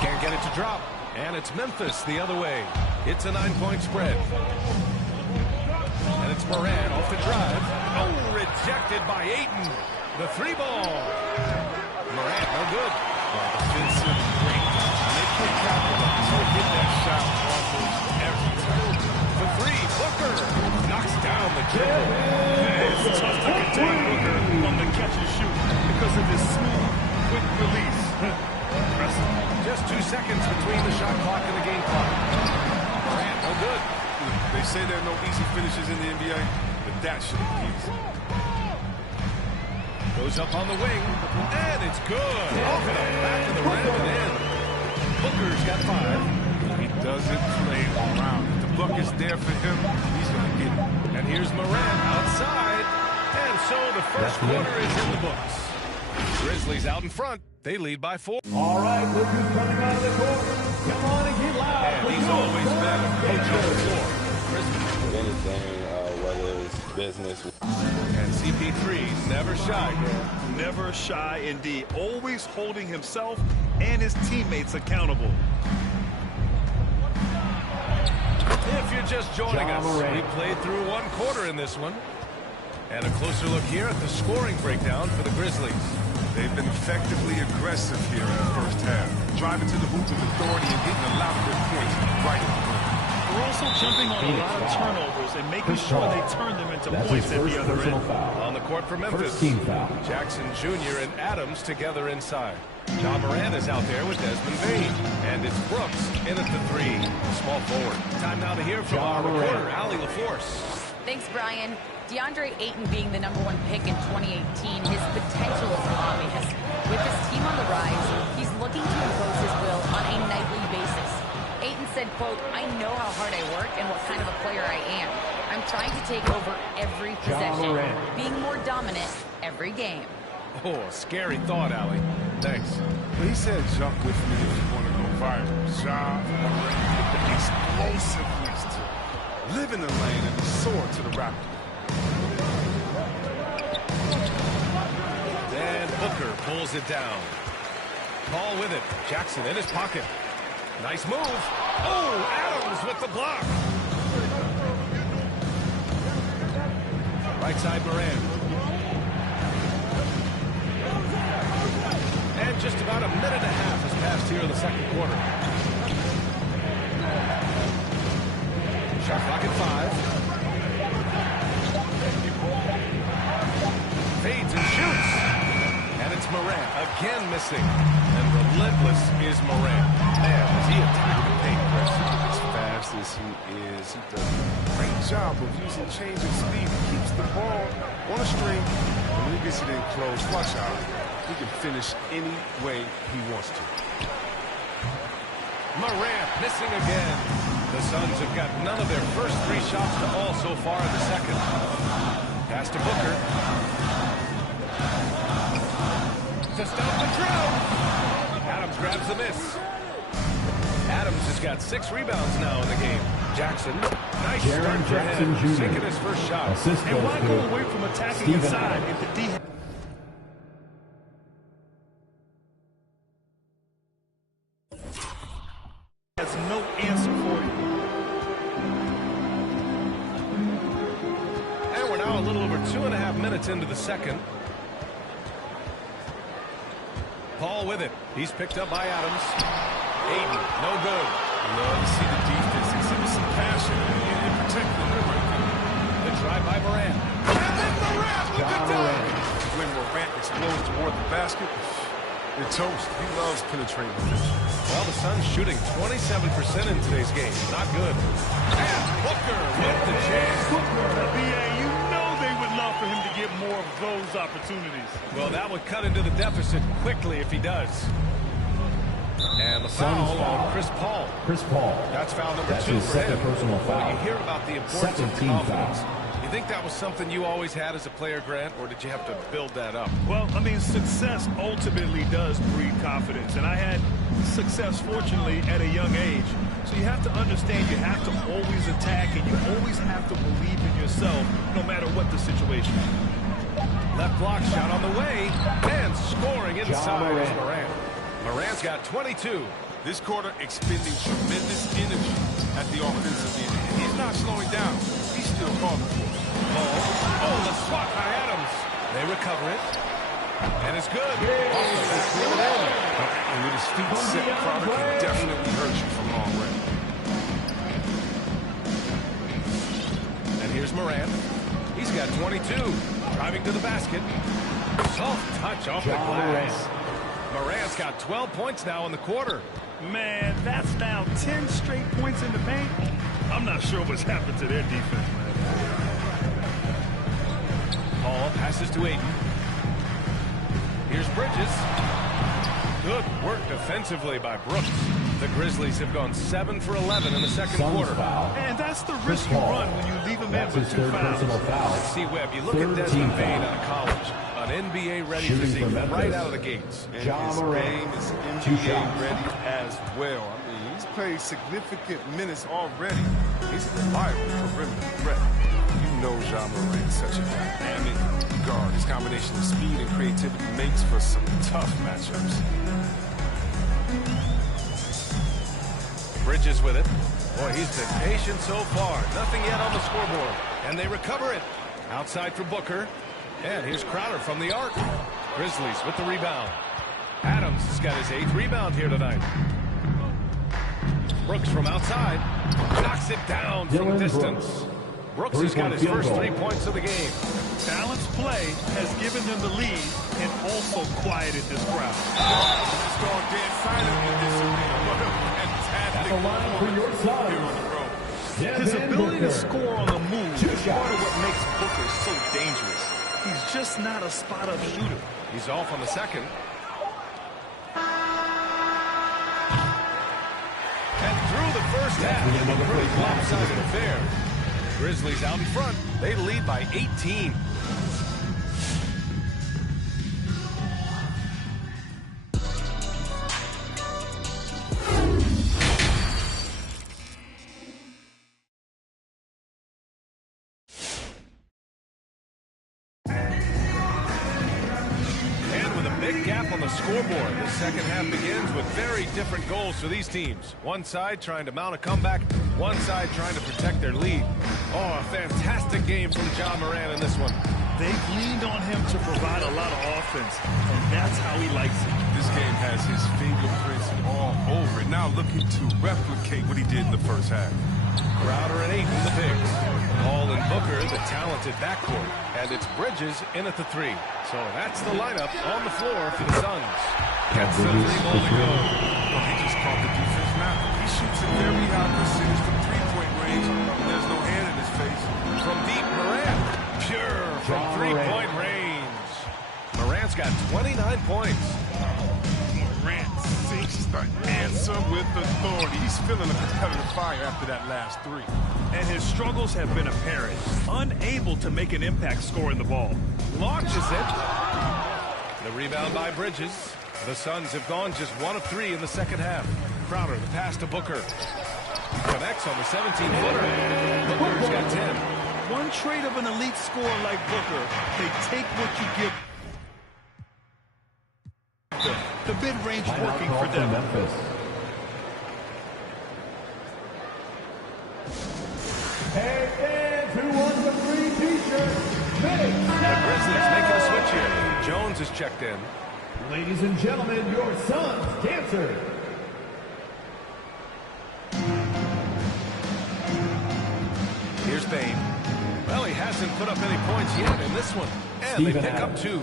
Can't get it to drop. And it's Memphis the other way. It's a 9-point spread. And it's Morant off the drive. Oh, rejected by Ayton. The 3 ball. Morant, no good. Defensive great. And they can't capitalize. So hit that shot almost every time. The 3, Booker knocks down the dribble. It's tough to contain Booker on the catch and shoot because of his smooth, quick release. Impressive. Just 2 seconds between the shot clock and the game clock. Morant, no good. They say there are no easy finishes in the NBA, but that should be easy. Goes up on the wing, and it's good. Off the back of the rim and in. Booker's got 5. He doesn't play around. If the bucket's there for him, he's going to get it. And here's Morant outside. And so the first quarter is in the books. Grizzlies out in front. They lead by 4. All right, look who's coming out of the court. Come on and get loud. And he's always been a coach on the floor. If anything, whether it's business. And CP3 never shy. Never shy indeed. Always holding himself and his teammates accountable. If you're just joining us, we played through 1 quarter in this one. And a closer look here at the scoring breakdown for the Grizzlies. They've been effectively aggressive here in the first half. Driving to the hoop with authority and getting a lot of good points right at the rim. They're also jumping on a lot of turnovers and making sure they turn them into points at the other end. On the court for Memphis, Jackson Jr. and Adams together inside. Ja Morant is out there with Desmond Bane. And it's Brooks in at the 3, small forward. Time now to hear from our reporter, Allie LaForce. Thanks, Brian. DeAndre Ayton being the #1 pick in 2018, his potential is obvious. With his team on the rise, he's looking to impose his will on a nightly basis. Ayton said, quote, "I know how hard I work and what kind of a player I am. I'm trying to take over every possession, being more dominant every game." Oh, scary thought, Allie. Thanks. But he said jump with me if you want to go viral. Ja Morant with the explosiveness to live in the lane and soar to the Raptors. And Booker pulls it down. Paul with it. Jackson in his pocket. Nice move. Oh, Adams with the block. Right side Morant. And just about a minute and a half has passed left here in the second quarter. Shot clock at 5. Fades and shoots. And it's Morant again missing. And relentless is Morant. Man, as he attacked the paint, Chris. As fast as he is, he does a great job of using change of speed. He keeps the ball on a string. And when he gets it in close, watch out. He can finish any way he wants to. Morant missing again. The Suns have got none of their first 3 shots to fall so far in the second. Pass to Booker. To stop the drought. Adams grabs the miss. Adams has got 6 rebounds now in the game. Jackson, nice start for him. Sinking his first shot. And why go away from attacking inside if the D has no answer for you? And we're now a little over 2.5 minutes into the second. Paul with it. He's picked up by Adams. Aiden, no good. Love to see the defense exhibit some passion and protect the rim right there. The drive by Morant. And then Morant with the dunk. When Morant explodes toward the basket, they're toast. He loves penetrating the finish. Well, the Suns shooting 27% in today's game. Not good. And Booker with the chance. BA, you know they would love for him to get more of those opportunities. Well, that would cut into the deficit quickly if he does. And the foul on Chris Paul. Chris Paul. That's foul number 2 That's his for second him. personal foul. Well, you hear about the importance Second of team confidence. foul. You think that was something you always had as a player, Grant, or did you have to build that up? Well, I mean, success ultimately does breed confidence. And I had success, fortunately, at a young age. So you have to understand you have to always attack and you always have to believe in yourself no matter what the situation. Left block shot on the way. And scoring inside is Morant. Morant's got 22. This quarter expending tremendous energy at the offensive end. And he's not slowing down. He's still calling for it. Oh, the swat by Adams. They recover it. And it's good. And with his feet set, Crowder can definitely hurt you from long range. And here's Morant. He's got 22. Driving to the basket. Soft touch off the glass. Morant's got 12 points now in the quarter. Man, that's now 10 straight points in the paint. I'm not sure what's happened to their defense, man. Paul passes to Aiden. Here's Bridges. Good work defensively by Brooks. The Grizzlies have gone 7 for 11 in the second quarter. Foul. And that's the risk you run when you leave them in with 2 fouls. Let's see, Webb, you look at Desmond Bane out of college. An NBA-ready physique right out of the gates. And his game is NBA-ready as well. I mean, he's played significant minutes already. He's a reliable perimeter threat. You know Ja Morant's such a dynamic guard. His combination of speed and creativity makes for some tough matchups. Bridges with it. Boy, he's been patient so far. Nothing yet on the scoreboard. And they recover it. Outside for Booker. And here's Crowder from the arc. Grizzlies with the rebound. Adams has got his 8th rebound here tonight. Brooks from outside. Knocks it down from distance. Brooks has got his first 3 points of the game. Balanced play has given them the lead and also quieted this crowd. It's gone dead silent in this arena. What a fantastic performance here on the road. His ability to score on the move is part of what makes Booker so dangerous. He's just not a spot-up shooter. He's off on the second. And through the first half, a pretty lopsided affair. Grizzlies out in front. They lead by 18. Scoreboard. The second half begins with very different goals for these teams. One side trying to mount a comeback, one side trying to protect their lead. Oh, a fantastic game from Ja Morant in this one. They've leaned on him to provide a lot of offense, and that's how he likes it. This game has his fingerprints all over it. Now looking to replicate what he did in the first half. Crowder and Ayton, the bigs. Paul and Booker, the talented backcourt. And it's Bridges in at the 3. So that's the lineup on the floor for the Suns. Gets the 3 ball to go. Well, he just caught the defense now. He shoots a very high percentage from three-point range. There's no hand in his face. From deep, Morant. Pure from three-point range. Morant's got 29 points. Morant sinks the answer with authority. He's feeling a competitive fire after that last 3. And his struggles have been apparent. Unable to make an impact scoring the ball. Launches it. The rebound by Bridges. The Suns have gone just 1 of 3 in the second half. Crowder, the pass to Booker. Connects on the 17-footer. Booker's got 10. One trait of an elite scorer like Booker, they take what you give. The mid-range working for them. Memphis. Hey fans, who wants a free t-shirt? The Grizzlies making a switch here. Jones is checked in. Ladies and gentlemen, your Suns cancer. Here's Bane. Well, he hasn't put up any points yet in this one. And they pick up 2.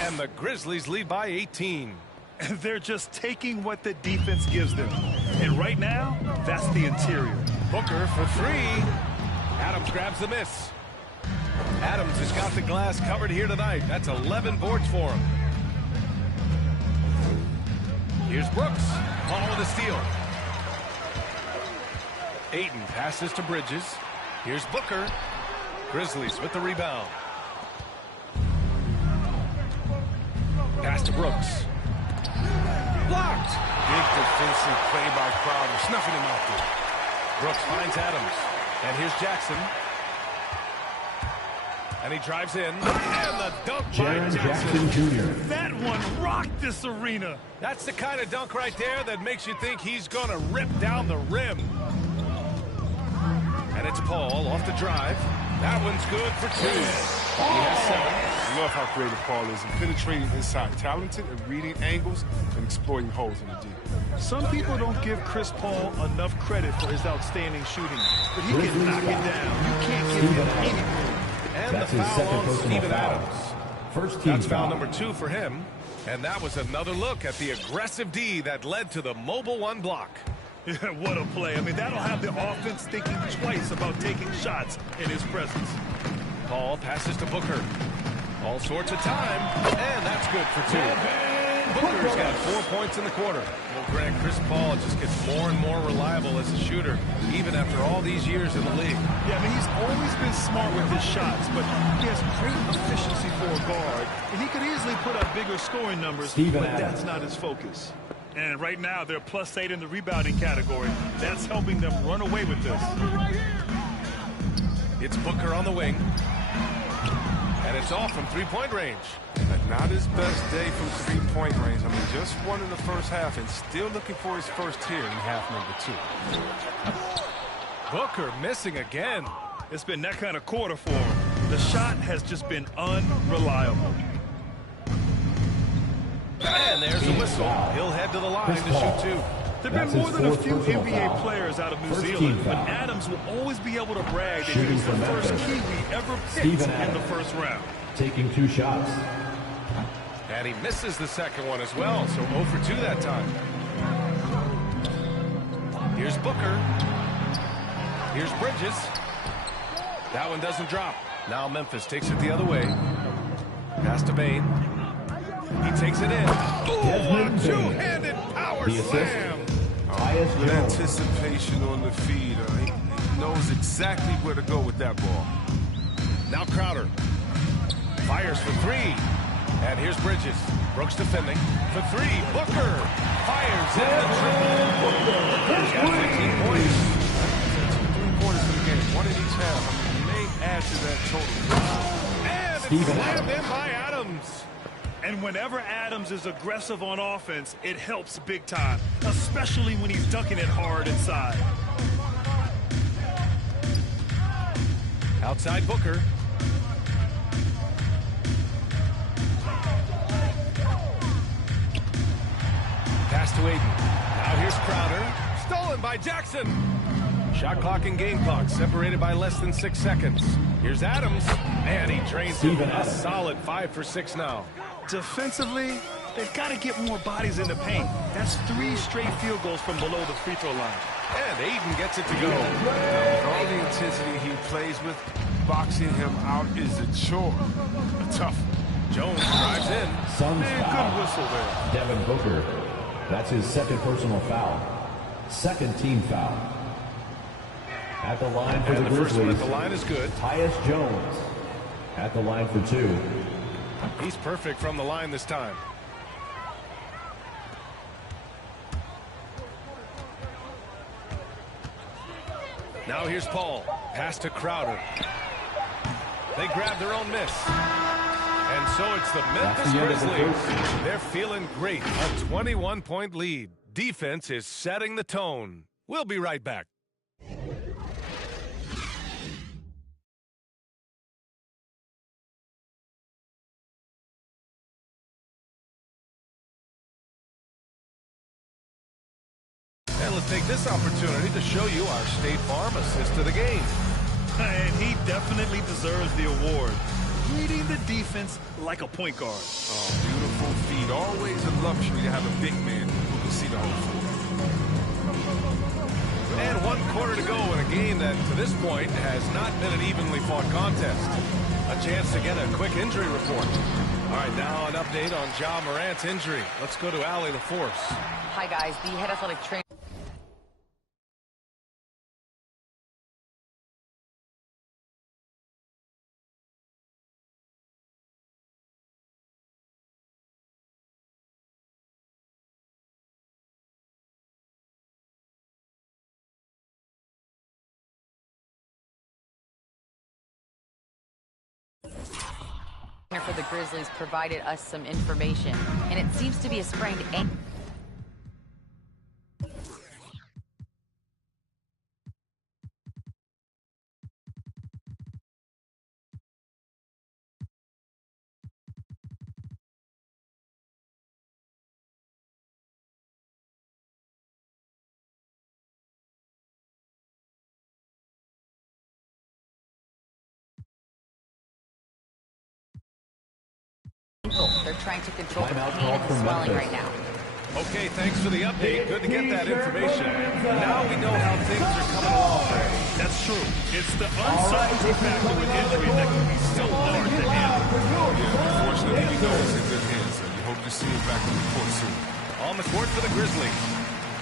And the Grizzlies lead by 18. And they're just taking what the defense gives them. And right now, that's the interior. Booker for 3. Adams grabs the miss. Adams has got the glass covered here tonight. That's 11 boards for him. Here's Brooks. Paul with a steal. Ayton passes to Bridges. Here's Booker. Grizzlies with the rebound. Pass to Brooks. Blocked. Big defensive play by Crowder, snuffing him out there. Brooks finds Adams. And here's Jackson. And he drives in. And the dunk by Jackson Jr. That one rocked this arena. That's the kind of dunk right there that makes you think he's going to rip down the rim. And it's Paul off the drive. That one's good for 2. He has 7. I love how creative Paul is in penetrating inside, talented at reading angles and exploiting holes in the D. Some people don't give Chris Paul enough credit for his outstanding shooting, but he can knock it down. You can't give him anything. And That's the his foul second on personal Steven foul. Adams. First team That's foul foul. number 2 for him. And that was another look at the aggressive D that led to the mobile 1 block. What a play. I mean, that'll have the offense thinking twice about taking shots in his presence. Paul passes to Booker. All sorts of time. And that's good for 2. Booker's got 4 points in the quarter. Well, Greg, Chris Paul just gets more and more reliable as a shooter, even after all these years in the league. Yeah, I mean, he's always been smart with his shots, but he has great efficiency for a guard, and he could easily put up bigger scoring numbers, but that's not his focus. And right now, they're +8 in the rebounding category. That's helping them run away with this. It's Booker on the wing. And it's off from three-point range. Not his best day from three-point range. I mean, just one in the first half and still looking for his first here in half number 2. Booker missing again. It's been that kind of quarter for him. The shot has just been unreliable. And there's a whistle. He'll head to the line to shoot 2. There have been more than a few NBA players out of New Zealand, but Adams will always be able to brag that he was the first Kiwi ever picked in the first round. Taking 2 shots. And he misses the second one as well, so 0 for 2 that time. Here's Booker. Here's Bridges. That one doesn't drop. Now Memphis takes it the other way. Pass to Bane. He takes it in. Oh, a two-handed power slam. Good anticipation on the feed. He knows exactly where to go with that ball. Now Crowder. Fires for 3. And here's Bridges. Brooks defending. For 3. Booker. Fires in the triple. Booker's got 15 points. 3-pointers for the game. 1 in each half. He may add to that total. And it's slammed in by Adams. And whenever Adams is aggressive on offense, it helps big time, especially when he's dunking it hard inside. Outside Booker. pass to Ayton. Now here's Crowder. Stolen by Jackson. Shot clock and game clock separated by less than 6 seconds. Here's Adams. And he drains it. A solid 5 for 6 now. Defensively, they've got to get more bodies in the paint. That's 3 straight field goals from below the free throw line. And Ayton gets it to go. With all the intensity he plays with, boxing him out is a chore. A tough one. Jones drives in. Suns Man, foul. good whistle there. Devin Booker. That's his second personal foul. Second team foul. At the line for And the the first one Grizzlies. at the line is good. Tyus Jones. At the line for 2. He's perfect from the line this time. Now here's Paul. Pass to Crowder. They grab their own miss. And so it's the Memphis Grizzlies. They're feeling great. A 21-point lead. Defense is setting the tone. We'll be right back. And let's take this opportunity to show you our State Farm assist to the game. And he definitely deserves the award. Reading the defense like a point guard. Oh, beautiful feet. Always a luxury to have a big man who can see the whole floor. And 1 quarter to go in a game that, to this point, has not been an evenly fought contest. A chance to get a quick injury report. All right, now an update on Ja Morant's injury. Let's go to Allie LaForce. Hi, guys. The head athletic trainer. For the Grizzlies provided us some information, and it seems to be a sprained ankle. They're trying to control the pain and the swelling right now. Okay, thanks for the update. Good to get that information. Now we know how things are coming along. That's true. It's the uncertainty factor with injury that can be so hard to handle. Unfortunately, we know he's in good hands, and we hope to see him back on the court soon. On the court for the Grizzlies.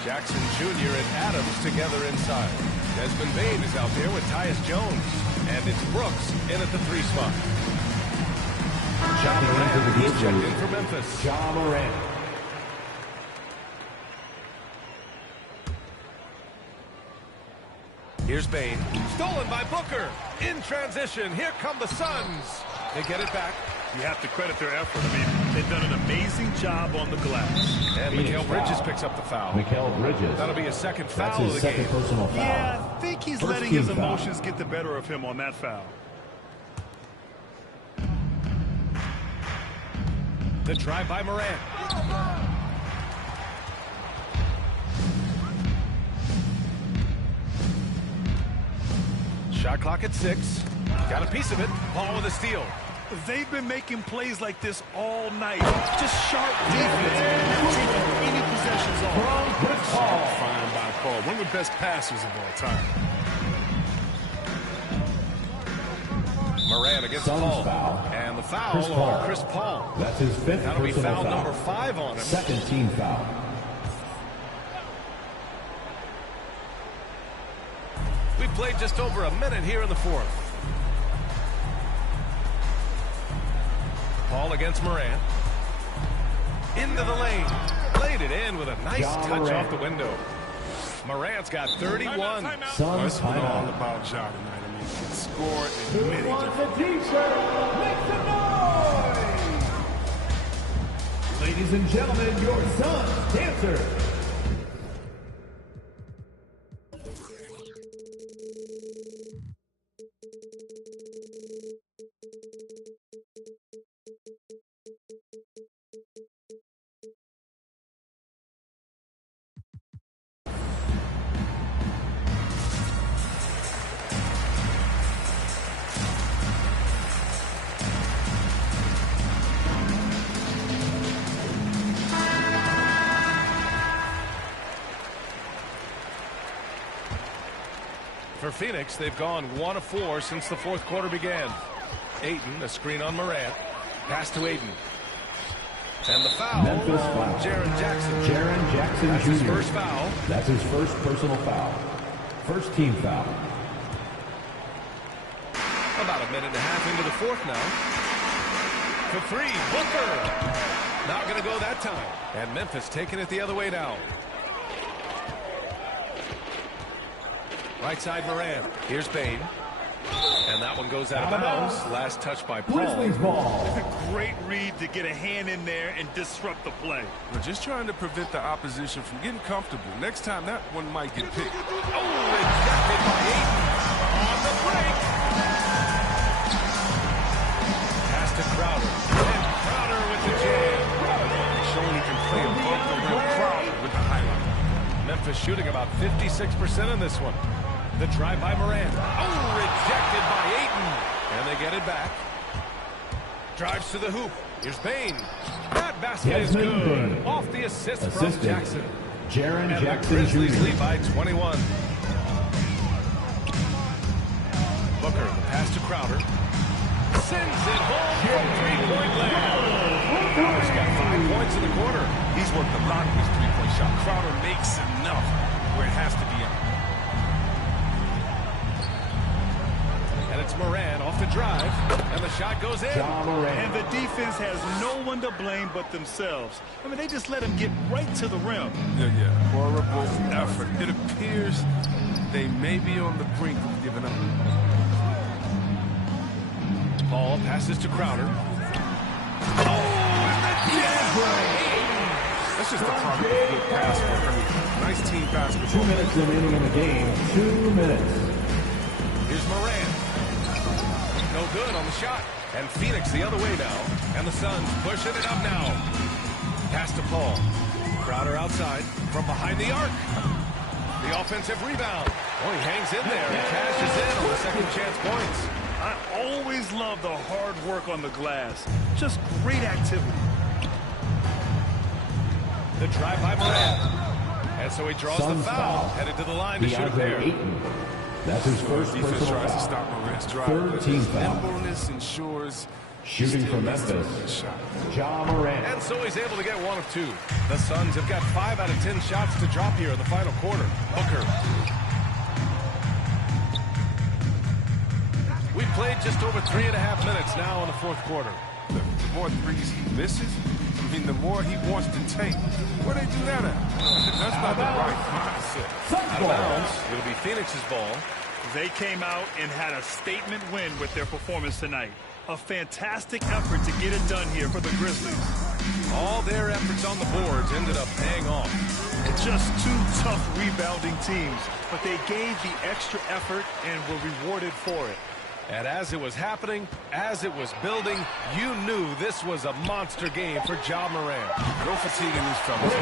Jackson Jr. and Adams together inside. Desmond Bane is out there with Tyus Jones. And it's Brooks in at the 3 spot. Ja Morant, he's checked in for Memphis. Ja Morant. Here's Bane. Stolen by Booker. In transition. Here come the Suns. They get it back. You have to credit their effort. I mean, they've done an amazing job on the glass. And Mikal Bridges picks up the foul. Mikal Bridges. That'll be his second foul That's his of the second game. personal foul. Yeah, I think he's letting his emotions get the better of him on that foul. The drive by Morant. Shot clock at 6. Got a piece of it. Paul with a steal. They've been making plays like this all night. Just sharp defense, not taking any possessions off. Fine by Paul. One of the best passers of all time. Morant against Suns Paul. foul. And the foul Chris Paul. on Chris Paul. That's his 5th That'll be personal foul foul. number 5 on him. Second team foul. We've played just over a minute here in the 4th. Paul against Morant. Into the lane. Laid it in with a nice touch off the window. Morant's got 31. Suns That's what all timeout. about Ja tonight. I mean, he can score in Who many wants different a t-shirt? Make some noise! Ladies and gentlemen, your Suns dancer. For Phoenix, they've gone 1 of 4 since the fourth quarter began. Ayton, a screen on Morant. Pass to Ayton. And the foul. Memphis foul. Jaren Jackson. Jaren Jackson That's Jr. his first foul. That's his first personal foul. First team foul. About a minute and a half into the fourth now. For three, Booker. Not going to go that time. And Memphis taking it the other way now. Right side Morant. Here's Bane. And that one goes out of bounds. Last touch by Paul. Grizzlies ball. It's a great read to get a hand in there and disrupt the play. We're just trying to prevent the opposition from getting comfortable. Next time, that one might get picked. Oh, rejected by Ayton. On the break. Pass to Crowder. And Crowder with the jam. Showing he can play above the rim. Crowder with the highlight. Memphis shooting about 56% on this one. The drive by Morant. Oh, rejected by Ayton. And they get it back. Drives to the hoop. Here's Bane. That basket is good. Bane. Off the assist from Jackson. Jaren And Jackson the Grizzlies Jr. lead by 21. Booker, the pass to Crowder. Sends it home from three-point land. Crowder's got 5 points in the quarter. He's worked a lot with his three-point shot. Crowder makes enough where it has to be. And it's Morant off the drive. And the shot goes in. And the defense has no one to blame but themselves. I mean, they just let him get right to the rim. Yeah. Horrible effort. It appears they may be on the brink of giving up. Paul passes to Crowder. Oh, and the jam! That's just a part of a good pass work. I mean, nice team basketball. 2 minutes remaining in the game. 2 minutes. Here's Morant. No good on the shot. And Phoenix the other way now. And the Suns pushing it up now. Pass to Paul. Crowder outside from behind the arc. The offensive rebound. Oh, he hangs in there and cashes in on the second chance points. I always love the hard work on the glass. Just great activity. The drive by Morant. And so he draws Suns the foul. foul. Headed to the line to shoot a pair. Ayton. That's his first Defense personal tries to foul. stop Morant's drive. Third team foul. Nimbleness ensures Shooting from Memphis, Ja Morant. And so he's able to get 1 of 2. The Suns have got 5 out of 10 shots to drop here in the final quarter. Booker. We've played just over 3.5 minutes now in the fourth quarter. The more threes he misses, I mean, the more he wants to take. Where they do that at? That's not the right mindset. Out of bounds. It'll be Phoenix's ball. They came out and had a statement win with their performance tonight. A fantastic effort to get it done here for the Grizzlies. All their efforts on the boards ended up paying off. It's just 2 tough rebounding teams, but they gave the extra effort and were rewarded for it. And as it was happening, as it was building, you knew this was a monster game for Ja Morant. No fatigue in these fellas.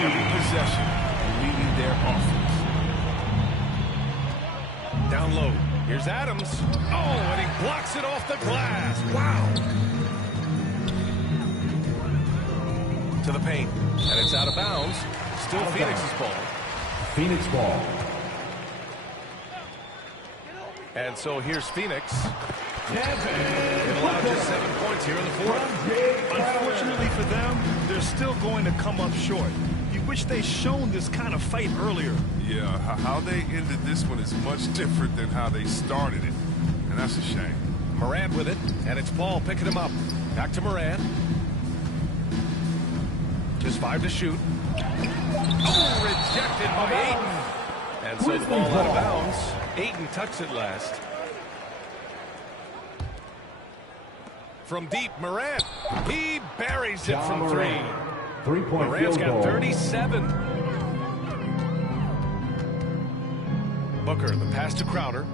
Every possession, leading their offense. Down low. Here's Adams. Oh, and he blocks it off the glass. Wow. To the paint. And it's out of bounds. Still Phoenix's ball. Phoenix ball. And so here's Phoenix. It allowed just 7 points here in the fourth. Unfortunately for them, they're still going to come up short. You wish they'd shown this kind of fight earlier. Yeah, how they ended this one is much different than how they started it. And that's a shame. Morant with it, and it's Paul picking him up. Back to Morant. Just 5 to shoot. Oh, rejected by Ayton. And so the ball out of bounds. Ayton touched it last. From deep, Morant. He buries it from 3. 3-point Morant's field got goal. 37. Booker, the pass to Crowder.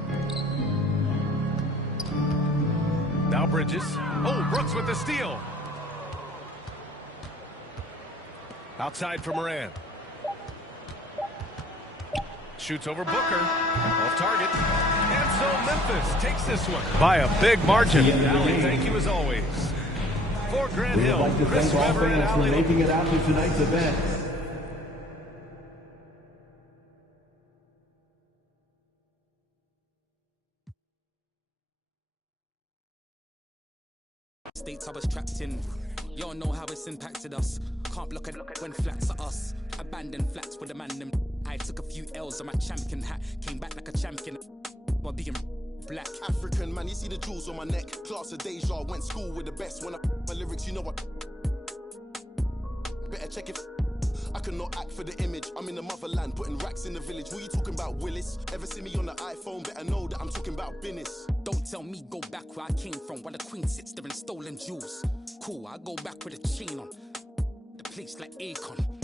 Now Bridges. Oh, Brooks with the steal. Outside for Morant. Shoots over Booker. Off target. And so Memphis takes this one by a big margin. Allie, thank you as always. For Grant We would Hill, like to Chris thank all Webber, and fans for Allie making it out to tonight's event. states I was trapped in. Y'all know how it's impacted us. Can't block it when flats are us. Abandoned flats with a man them. I took a few L's on my champion hat. Came back like a champion while being black. African man, you see the jewels on my neck. Class of deja, went school with the best. When I my lyrics, you know what? Better check if I cannot act for the image. I'm in the motherland, putting racks in the village. What you talking about, Willis? Ever see me on the iPhone? Better know that I'm talking about business. Don't tell me go back where I came from, while the queen sits there in stolen jewels. Cool, I go back with a chain on. The place like Akon.